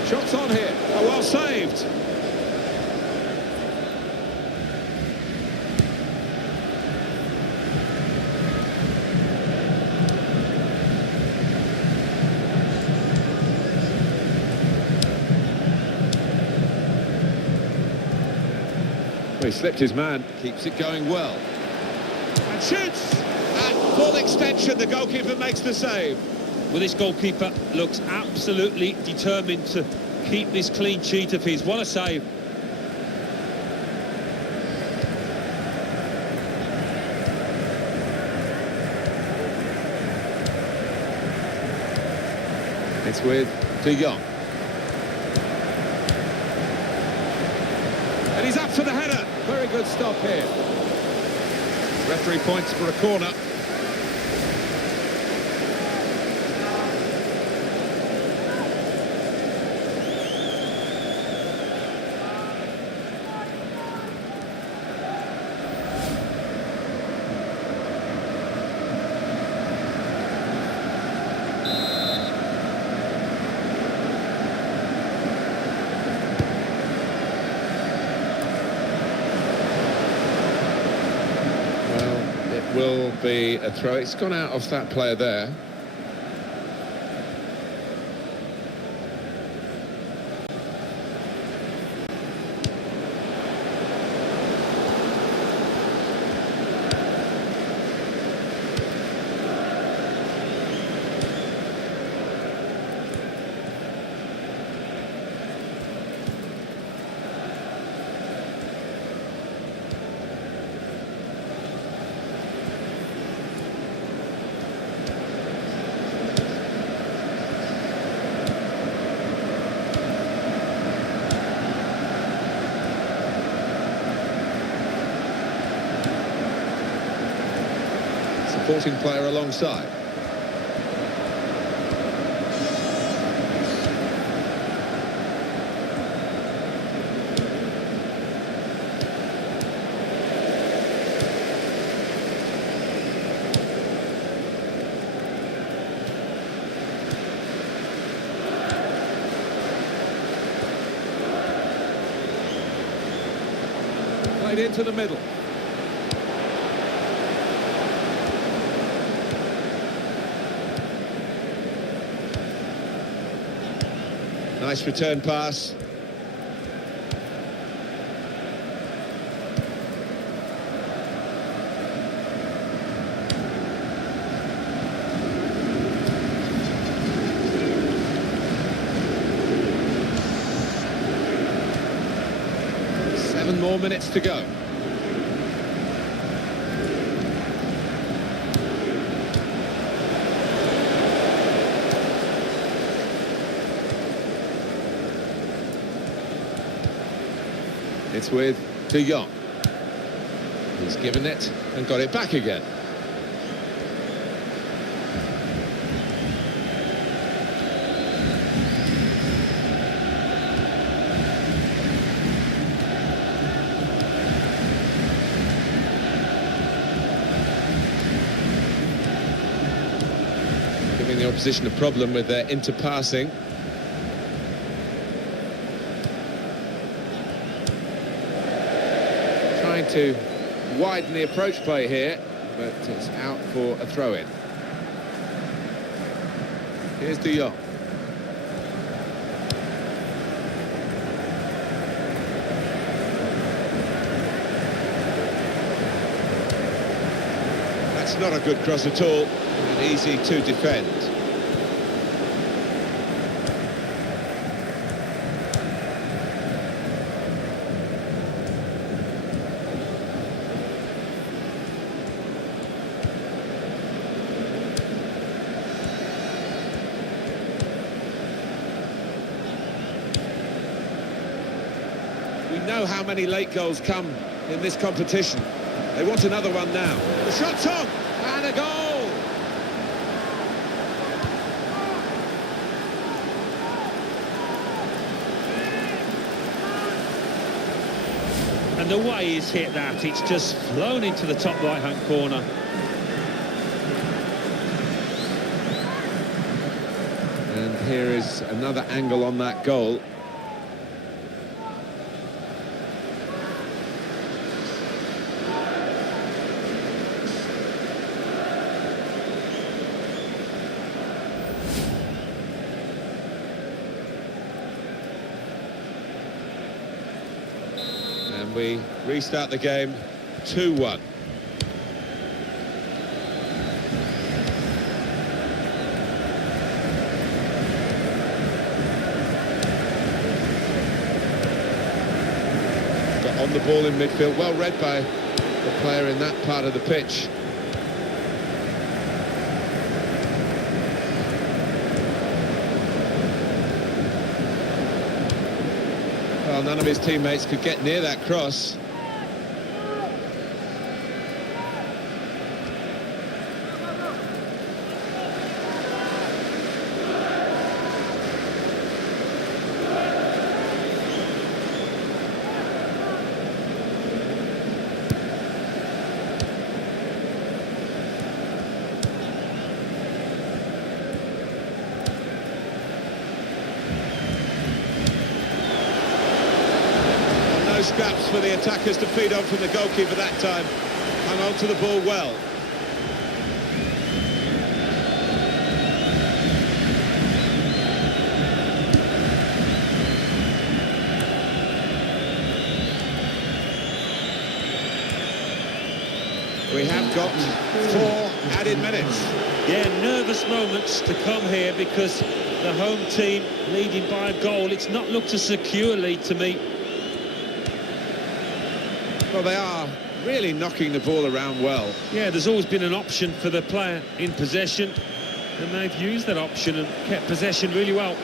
Shots on here. Oh, well saved. Well, he slipped his man. Keeps it going well. And shoots! At full extension, the goalkeeper makes the save. Well, this goalkeeper looks absolutely determined to keep this clean sheet of his. What a save. It's with De Jong. And he's up for the header. Very good stop here. Referee points for a corner. Will be a throw. It's gone out off that player there. Supporting player alongside. Played into the middle. Nice return pass. Seven more minutes to go. It's with De Jong. He's given it and got it back again. opposition a problem with their interpassing. Trying to widen the approach play here, but it's out for a throw-in. Here's De Jong. That's not a good cross at all, and easy to defend. We know how many late goals come in this competition. They want another one now. The shot's on, and a goal! And the way he's hit that, it's just flown into the top right-hand corner. And here is another angle on that goal. And we restart the game 2-1. Got on the ball in midfield, well read by the player in that part of the pitch. Well, none of his teammates could get near that cross. No scraps for the attackers to feed on from the goalkeeper that time. Hung on to the ball well. We have got 4 added minutes. Yeah, nervous moments to come here because the home team leading by a goal. It's not looked a secure lead to me. Well, they are really knocking the ball around well. Yeah, there's always been an option for the player in possession, and they've used that option and kept possession really well.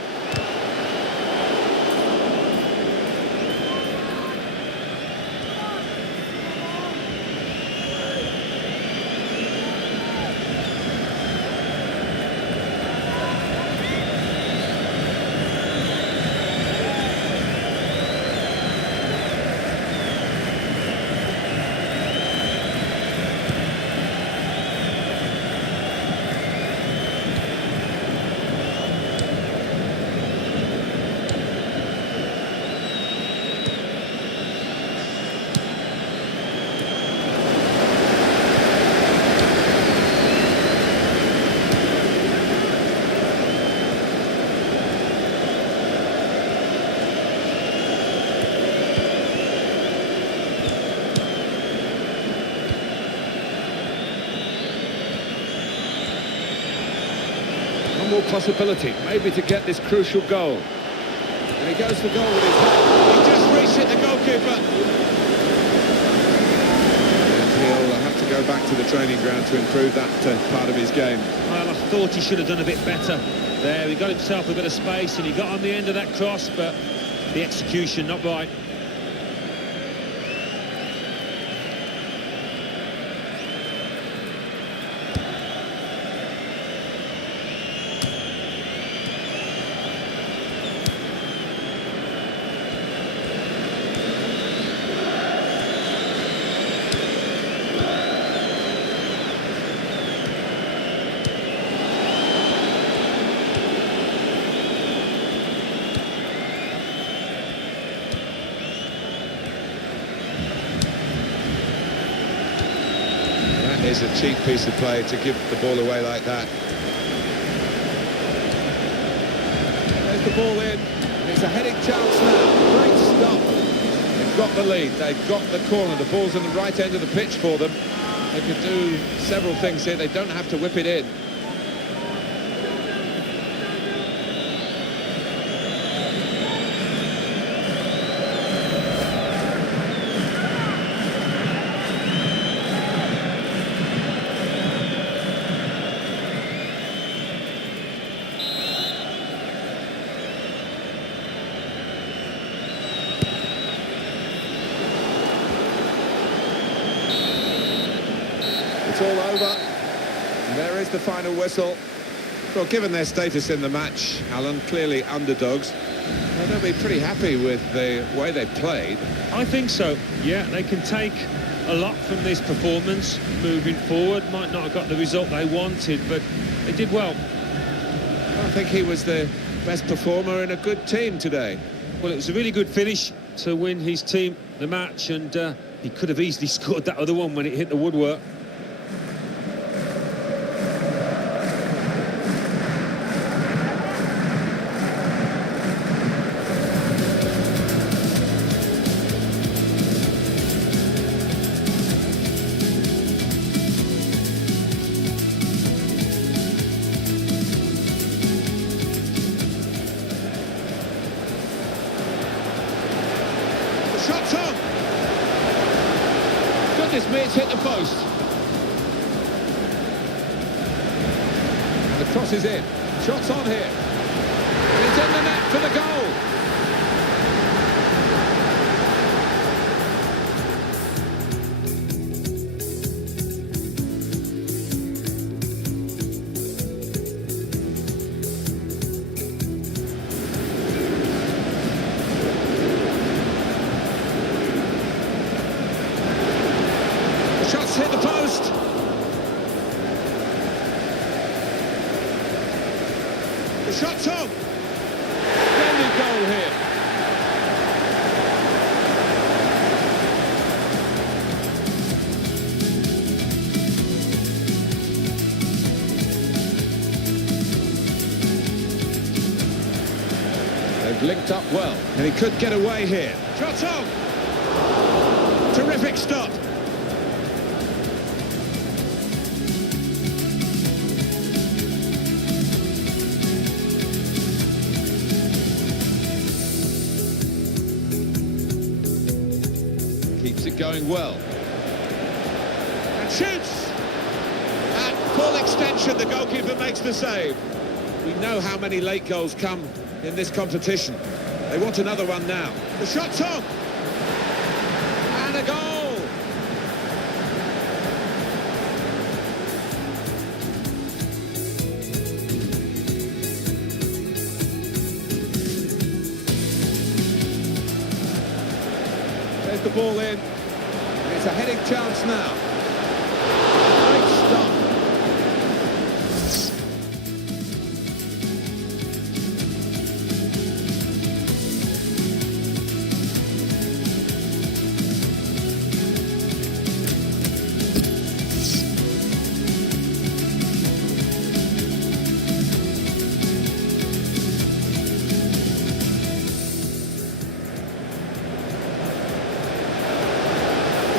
One more possibility, maybe to get this crucial goal. And he goes for goal with his head. He just reached it, the goalkeeper. And he'll have to go back to the training ground to improve that part of his game. Well, I thought he should have done a bit better there. He got himself a bit of space and he got on the end of that cross, but the execution not right. is a cheap piece of play to give the ball away like that. There's the ball in. It's a heading chance now. Great stop. They've got the lead. They've got the corner. The ball's on the right end of the pitch for them. They could do several things here. They don't have to whip it in. It's all over. And there is the final whistle. Well, given their status in the match, Alan, clearly underdogs, well, they'll be pretty happy with the way they played. I think so. Yeah, they can take a lot from this performance moving forward. Might not have got the result they wanted, but they did well. I think he was the best performer in a good team today. Well, it was a really good finish to win his team the match, and he could have easily scored that other one when it hit the woodwork. Shot's on! Goodness me, it's hit the post. The cross is in. Shot's on here. And it's in the net for the goal. Shots hit the post. The shot's on. Splendid goal here. They've linked up well, and he could get away here. Shot's on. Terrific stop. Keeps it going well. And shoots! At full extension, the goalkeeper makes the save. We know how many late goals come in this competition. They want another one now. The shot's on! And a goal! There's the ball in. It's a heading chance now. Great stop.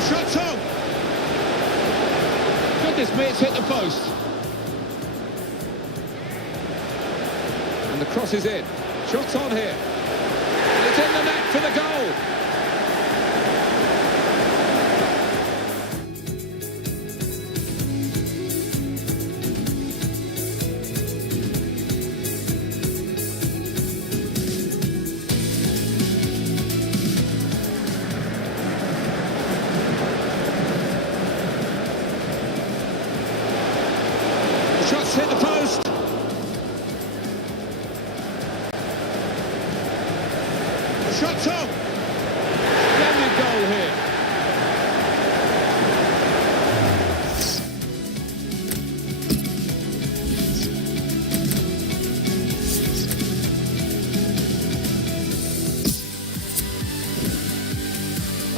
Shot's on! Goodness me, it's hit the post. And the cross is in. Shot's on here. And it's in the net for the goal. Shots hit the post. The shot's on. Splendid goal here.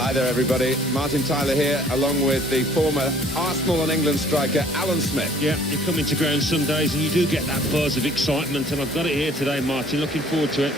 Hi there, everybody. Martin Tyler here, along with the former Arsenal and England striker, Alan Smith. Yeah, you come into ground some days and you do get that buzz of excitement, and I've got it here today, Martin. Looking forward to it.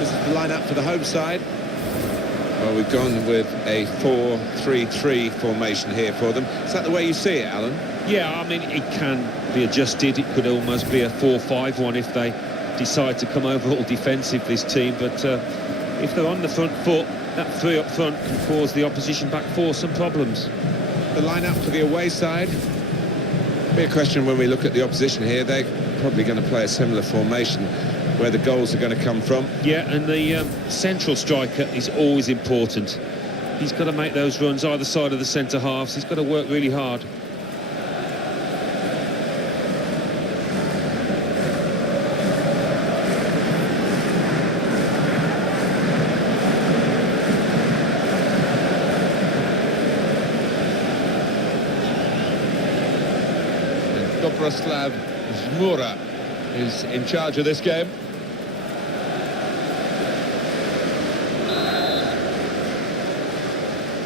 This is the lineup for the home side. Well, we've gone with a 4-3-3 formation here for them. Is that the way you see it, Alan? Yeah, I mean, it can be adjusted. It could almost be a 4-5-1 if they decide to come over all defensive, this team. But if they're on the front foot, that three up front can cause the opposition back four some problems. The lineup for the away side. Be a question when we look at the opposition here. They're probably going to play a similar formation where the goals are going to come from. Yeah, and the central striker is always important. He's got to make those runs either side of the centre halves. He's got to work really hard. Dobroslav Zmura is in charge of this game.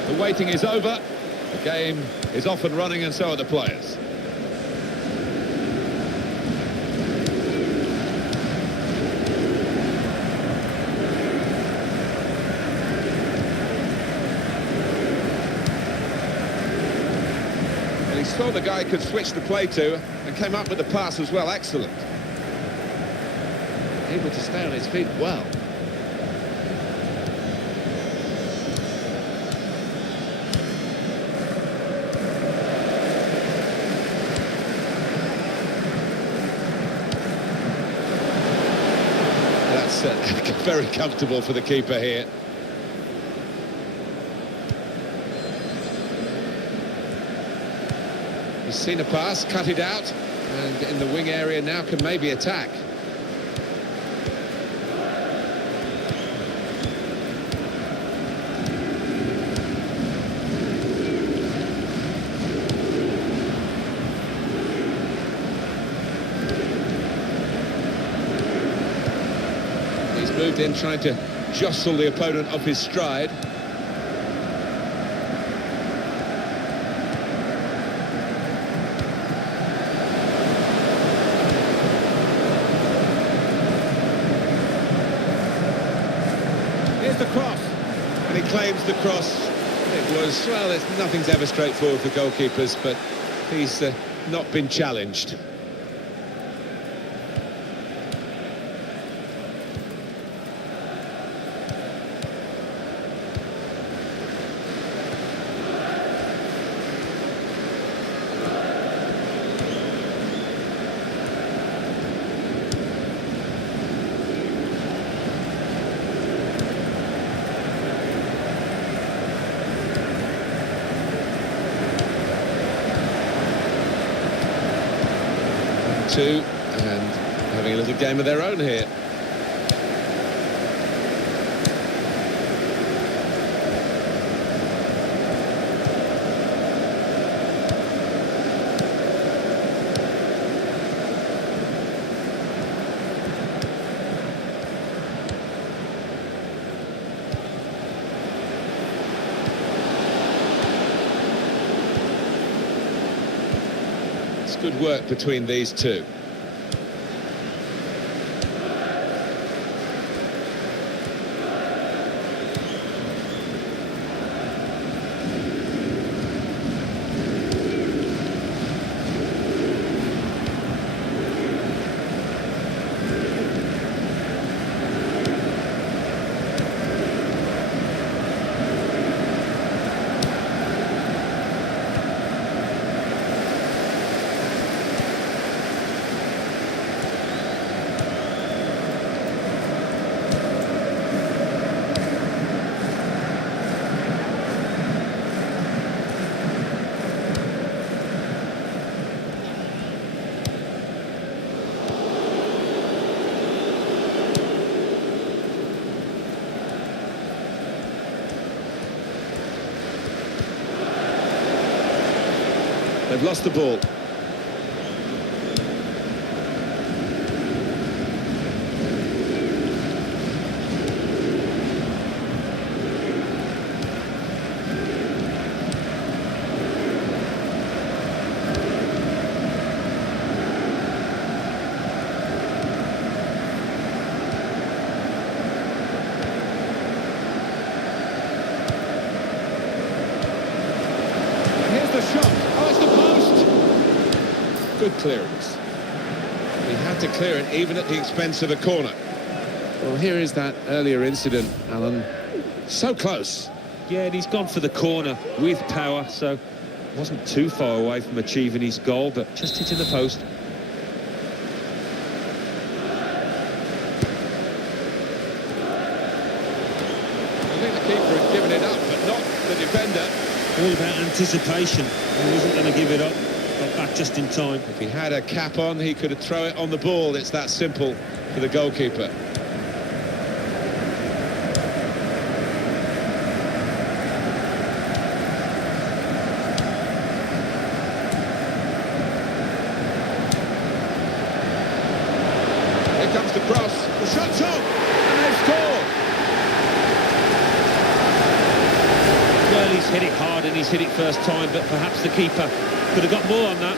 The waiting is over. The game is off and running, and so are the players. And he saw the guy could switch the play to, and came up with the pass as well. Excellent. Able to stay on his feet well. That's very comfortable for the keeper here. He's seen a pass, cut it out, and in the wing area now can maybe attack. He's moved in, trying to jostle the opponent off his stride. Here's the cross, and he claims the cross. It was, well, nothing's ever straightforward for goalkeepers, but he's not been challenged. Two, and having a little game of their own here. It's good work between these two. They've lost the ball. Here's the shot. Oh, it's the post. Good clearance. He had to clear it even at the expense of a corner. Well, here is that earlier incident, Alan. So close. Yeah, and he's gone for the corner with power, so wasn't too far away from achieving his goal, but just hitting the post. I think the keeper had given it up, but not the defender. All about anticipation. He wasn't going to give it up. Got back just in time. If he had a cap on, he could have thrown it on the ball. It's that simple for the goalkeeper. Here comes the cross. The shot's on, and they've scored. Well, he's hit it hard and he's hit it first time, but perhaps the keeper could have got more on that.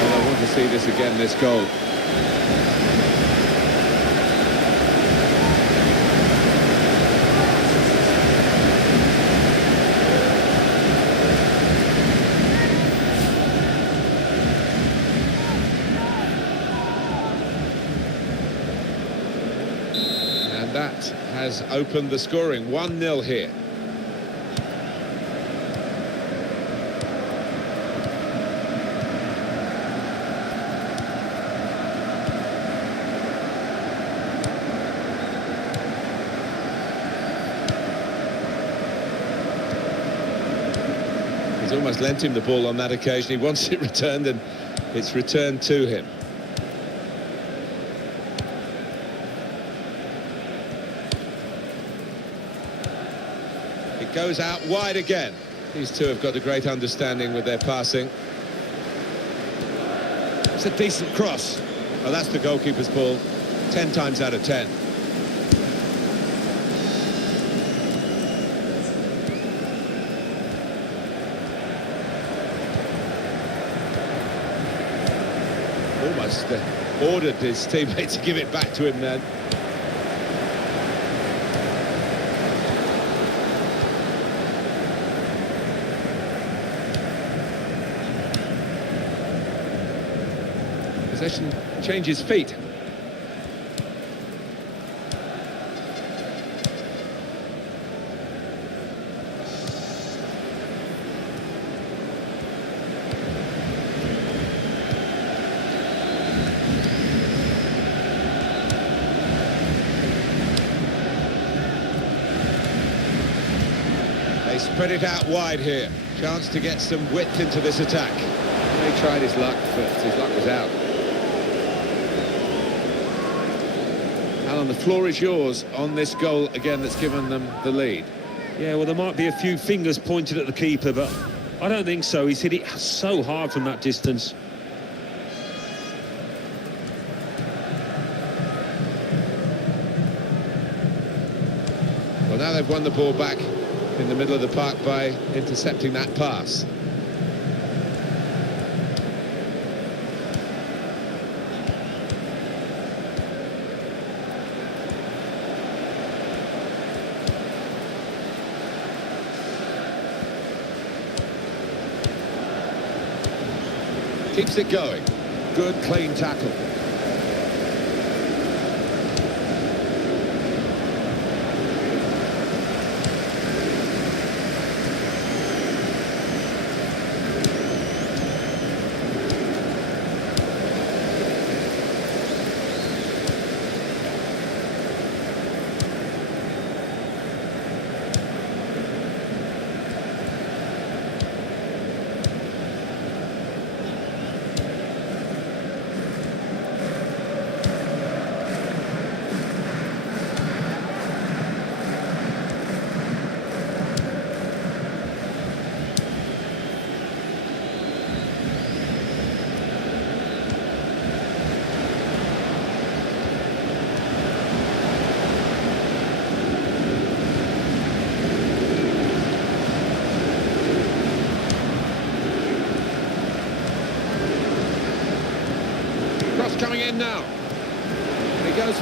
Well, I want to see this again, this goal. And that has opened the scoring. 1-0 here. He's almost lent him the ball on that occasion. He wants it returned, and it's returned to him. It goes out wide again. These two have got a great understanding with their passing. It's a decent cross. Oh, that's the goalkeeper's ball. 10 times out of 10. Almost ordered his teammate to give it back to him then. Possession changes feet. They spread it out wide here. Chance to get some width into this attack. He tried his luck, but his luck was out. Alan, the floor is yours on this goal again that's given them the lead. Yeah, well, there might be a few fingers pointed at the keeper, but I don't think so. He's hit it so hard from that distance. Well, now they've won the ball back in the middle of the park by intercepting that pass. Keeps it going. Good, clean tackle.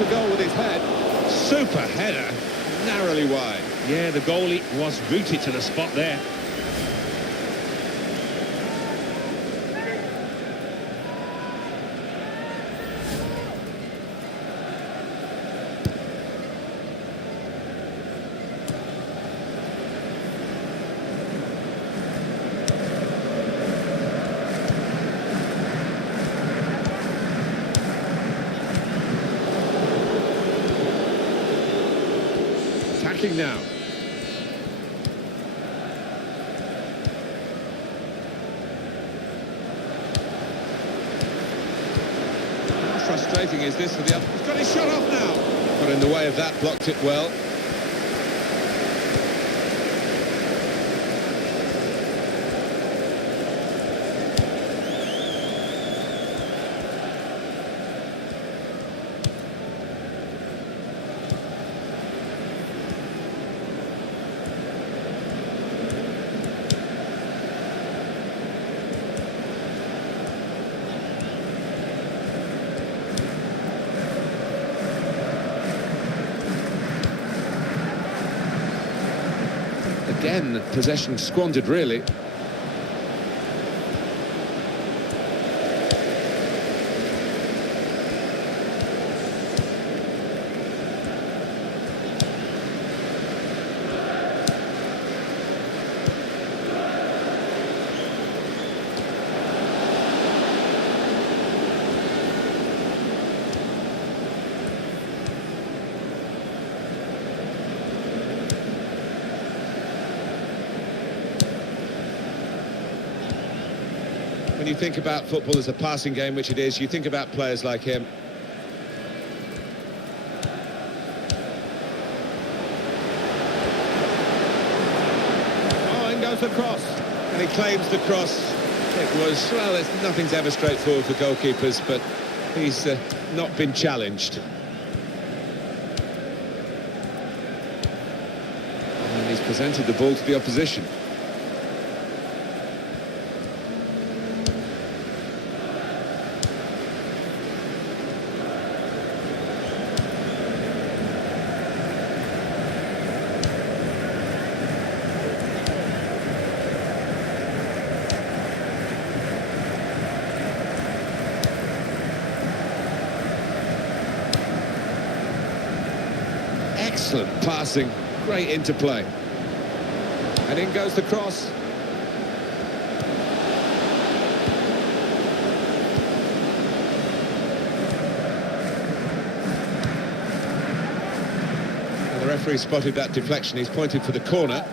the goal with his head. Super header, narrowly wide. Yeah, the goalie was rooted to the spot there. Attacking now. How frustrating is this for the other? He's got his shot off now. Got in the way of that, blocked it well. Again, possession squandered, really. When you think about football as a passing game, which it is, you think about players like him. Oh, in goes the cross. And he claims the cross. It was, well, nothing's ever straightforward for goalkeepers, but he's not been challenged. And he's presented the ball to the opposition. Excellent passing, great interplay. And in goes the cross. And the referee spotted that deflection, he's pointed for the corner.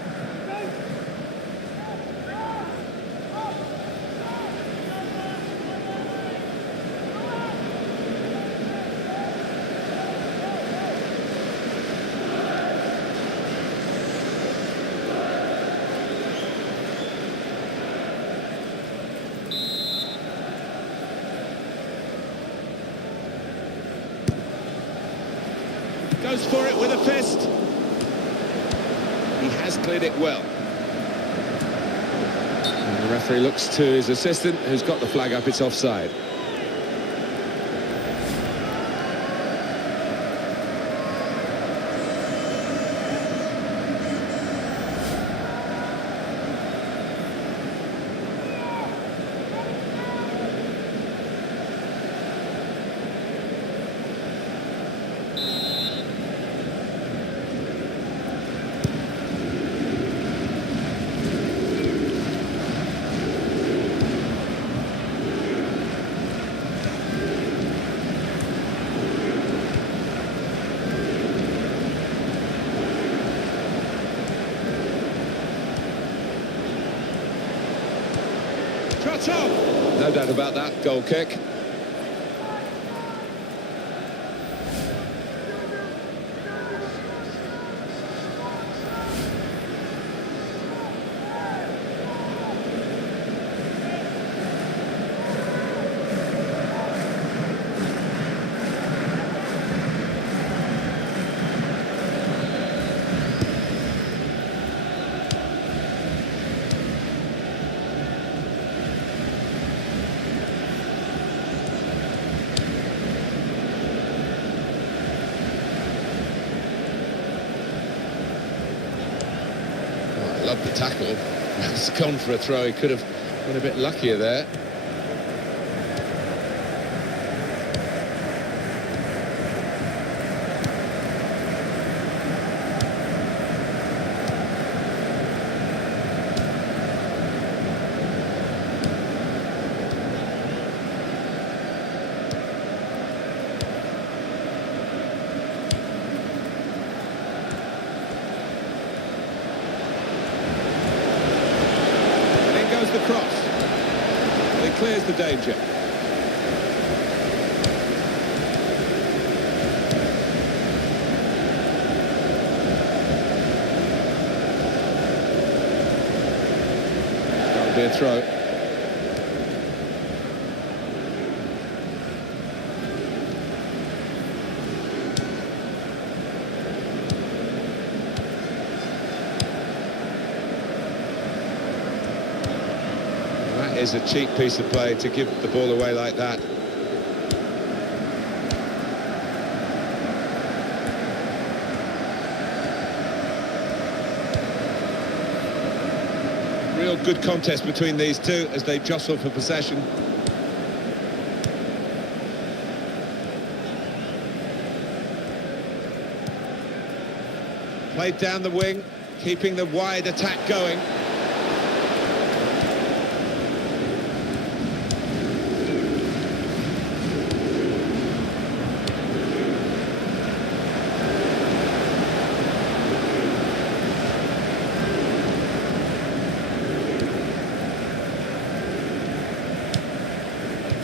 Goes for it with a fist. He has cleared it well. And the referee looks to his assistant, who's got the flag up, it's offside. No doubt about that, goal kick. Loved the tackle. It's gone for a throw. He could have been a bit luckier there. The cross. And it clears the danger. That'll be a throw. Is a cheap piece of play to give the ball away like that. Real good contest between these two as they jostle for possession. Played down the wing, keeping the wide attack going.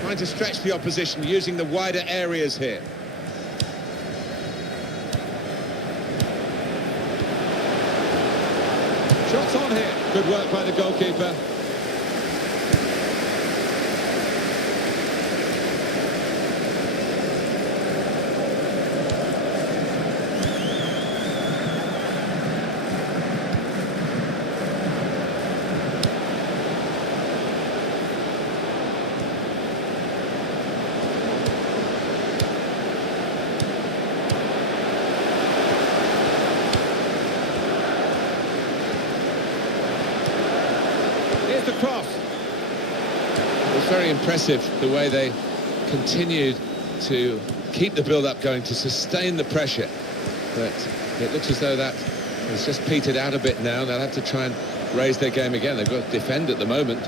Trying to stretch the opposition, using the wider areas here. Shots on here. Good work by the goalkeeper. The cross. It was very impressive the way they continued to keep the build-up going, to sustain the pressure. But it looks as though that has just petered out a bit now. They'll have to try and raise their game again. They've got to defend at the moment.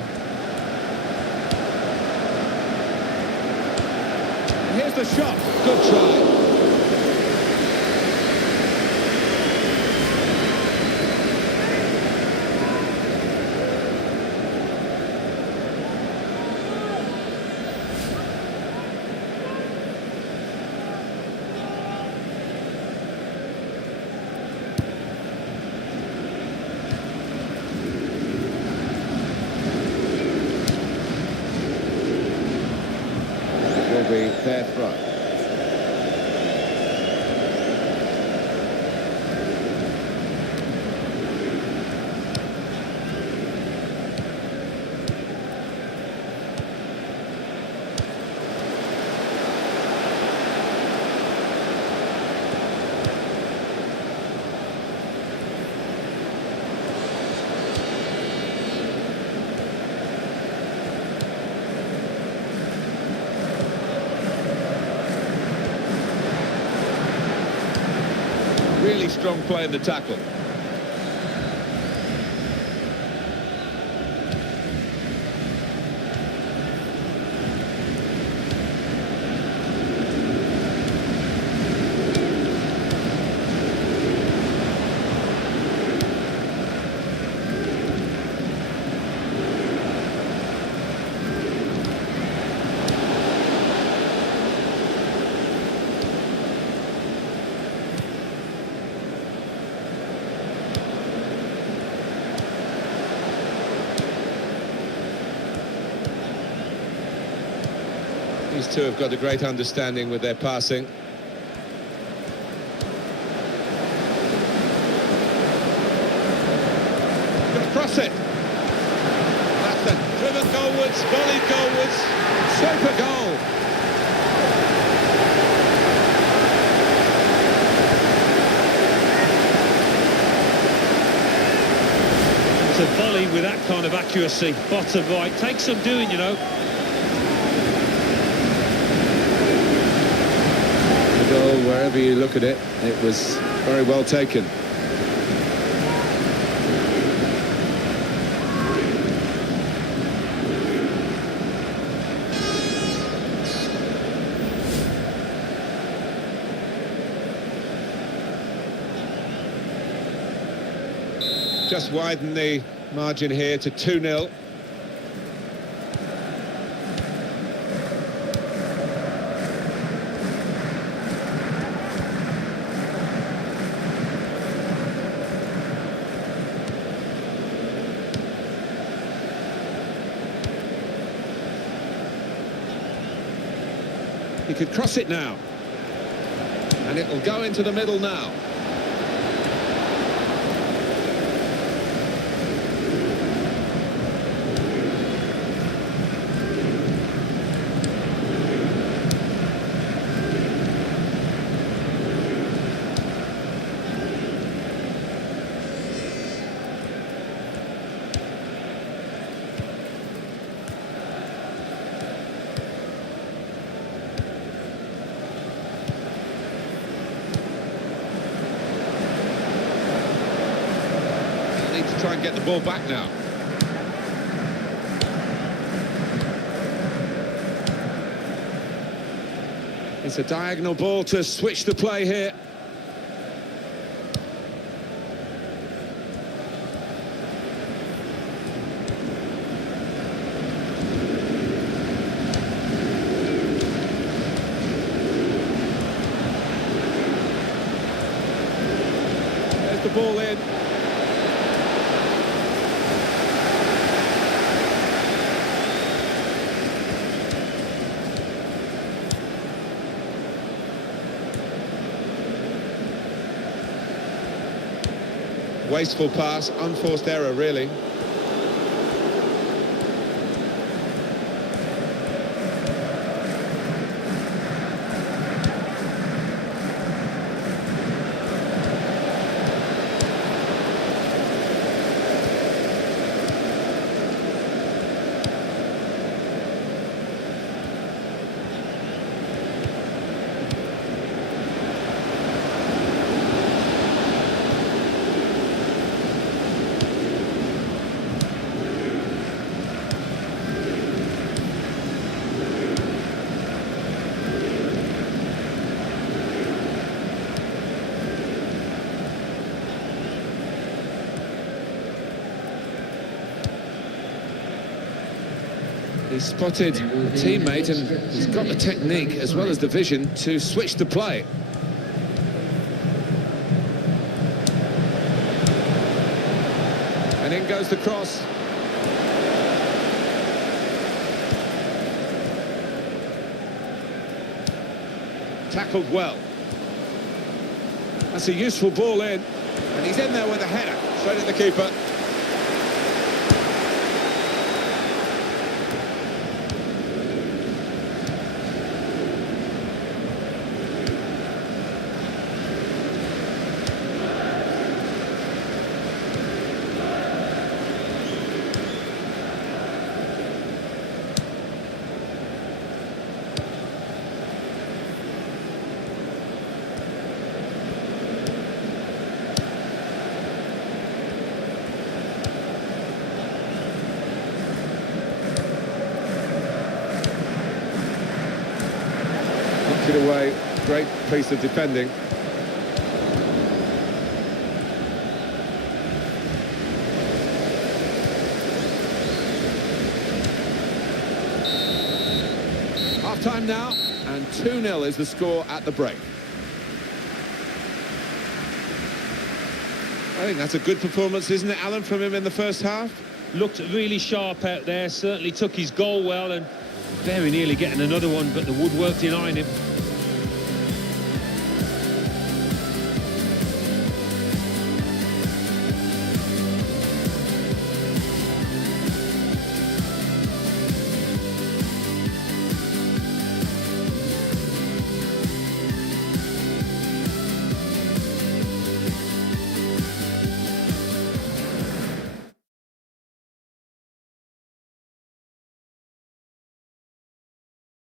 Here's the shot. Good try. Will be their throw. Really strong play in the tackle. These two have got a great understanding with their passing. Gonna cross it. That's it. Driven goalwards, volleyed goalwards. Super goal. To volley with that kind of accuracy, bottom right, takes some doing, you know. The goal, wherever you look at it, it was very well taken. Just widen the margin here to 2-0. He could cross it now. And it will go into the middle now. To try and get the ball back now. It's a diagonal ball to switch the play here. There's the ball in. Wasteful pass, unforced error, really. He spotted a teammate and he's got the technique as well as the vision to switch the play. And in goes the cross. Tackled well. That's a useful ball in. And he's in there with a header. Straight at the keeper. It away, great piece of defending. Half time now, and 2-0 is the score at the break. I think that's a good performance, isn't it, Alan, from him in the first half? Looked really sharp out there, certainly took his goal well and very nearly getting another one, but the woodwork denying him.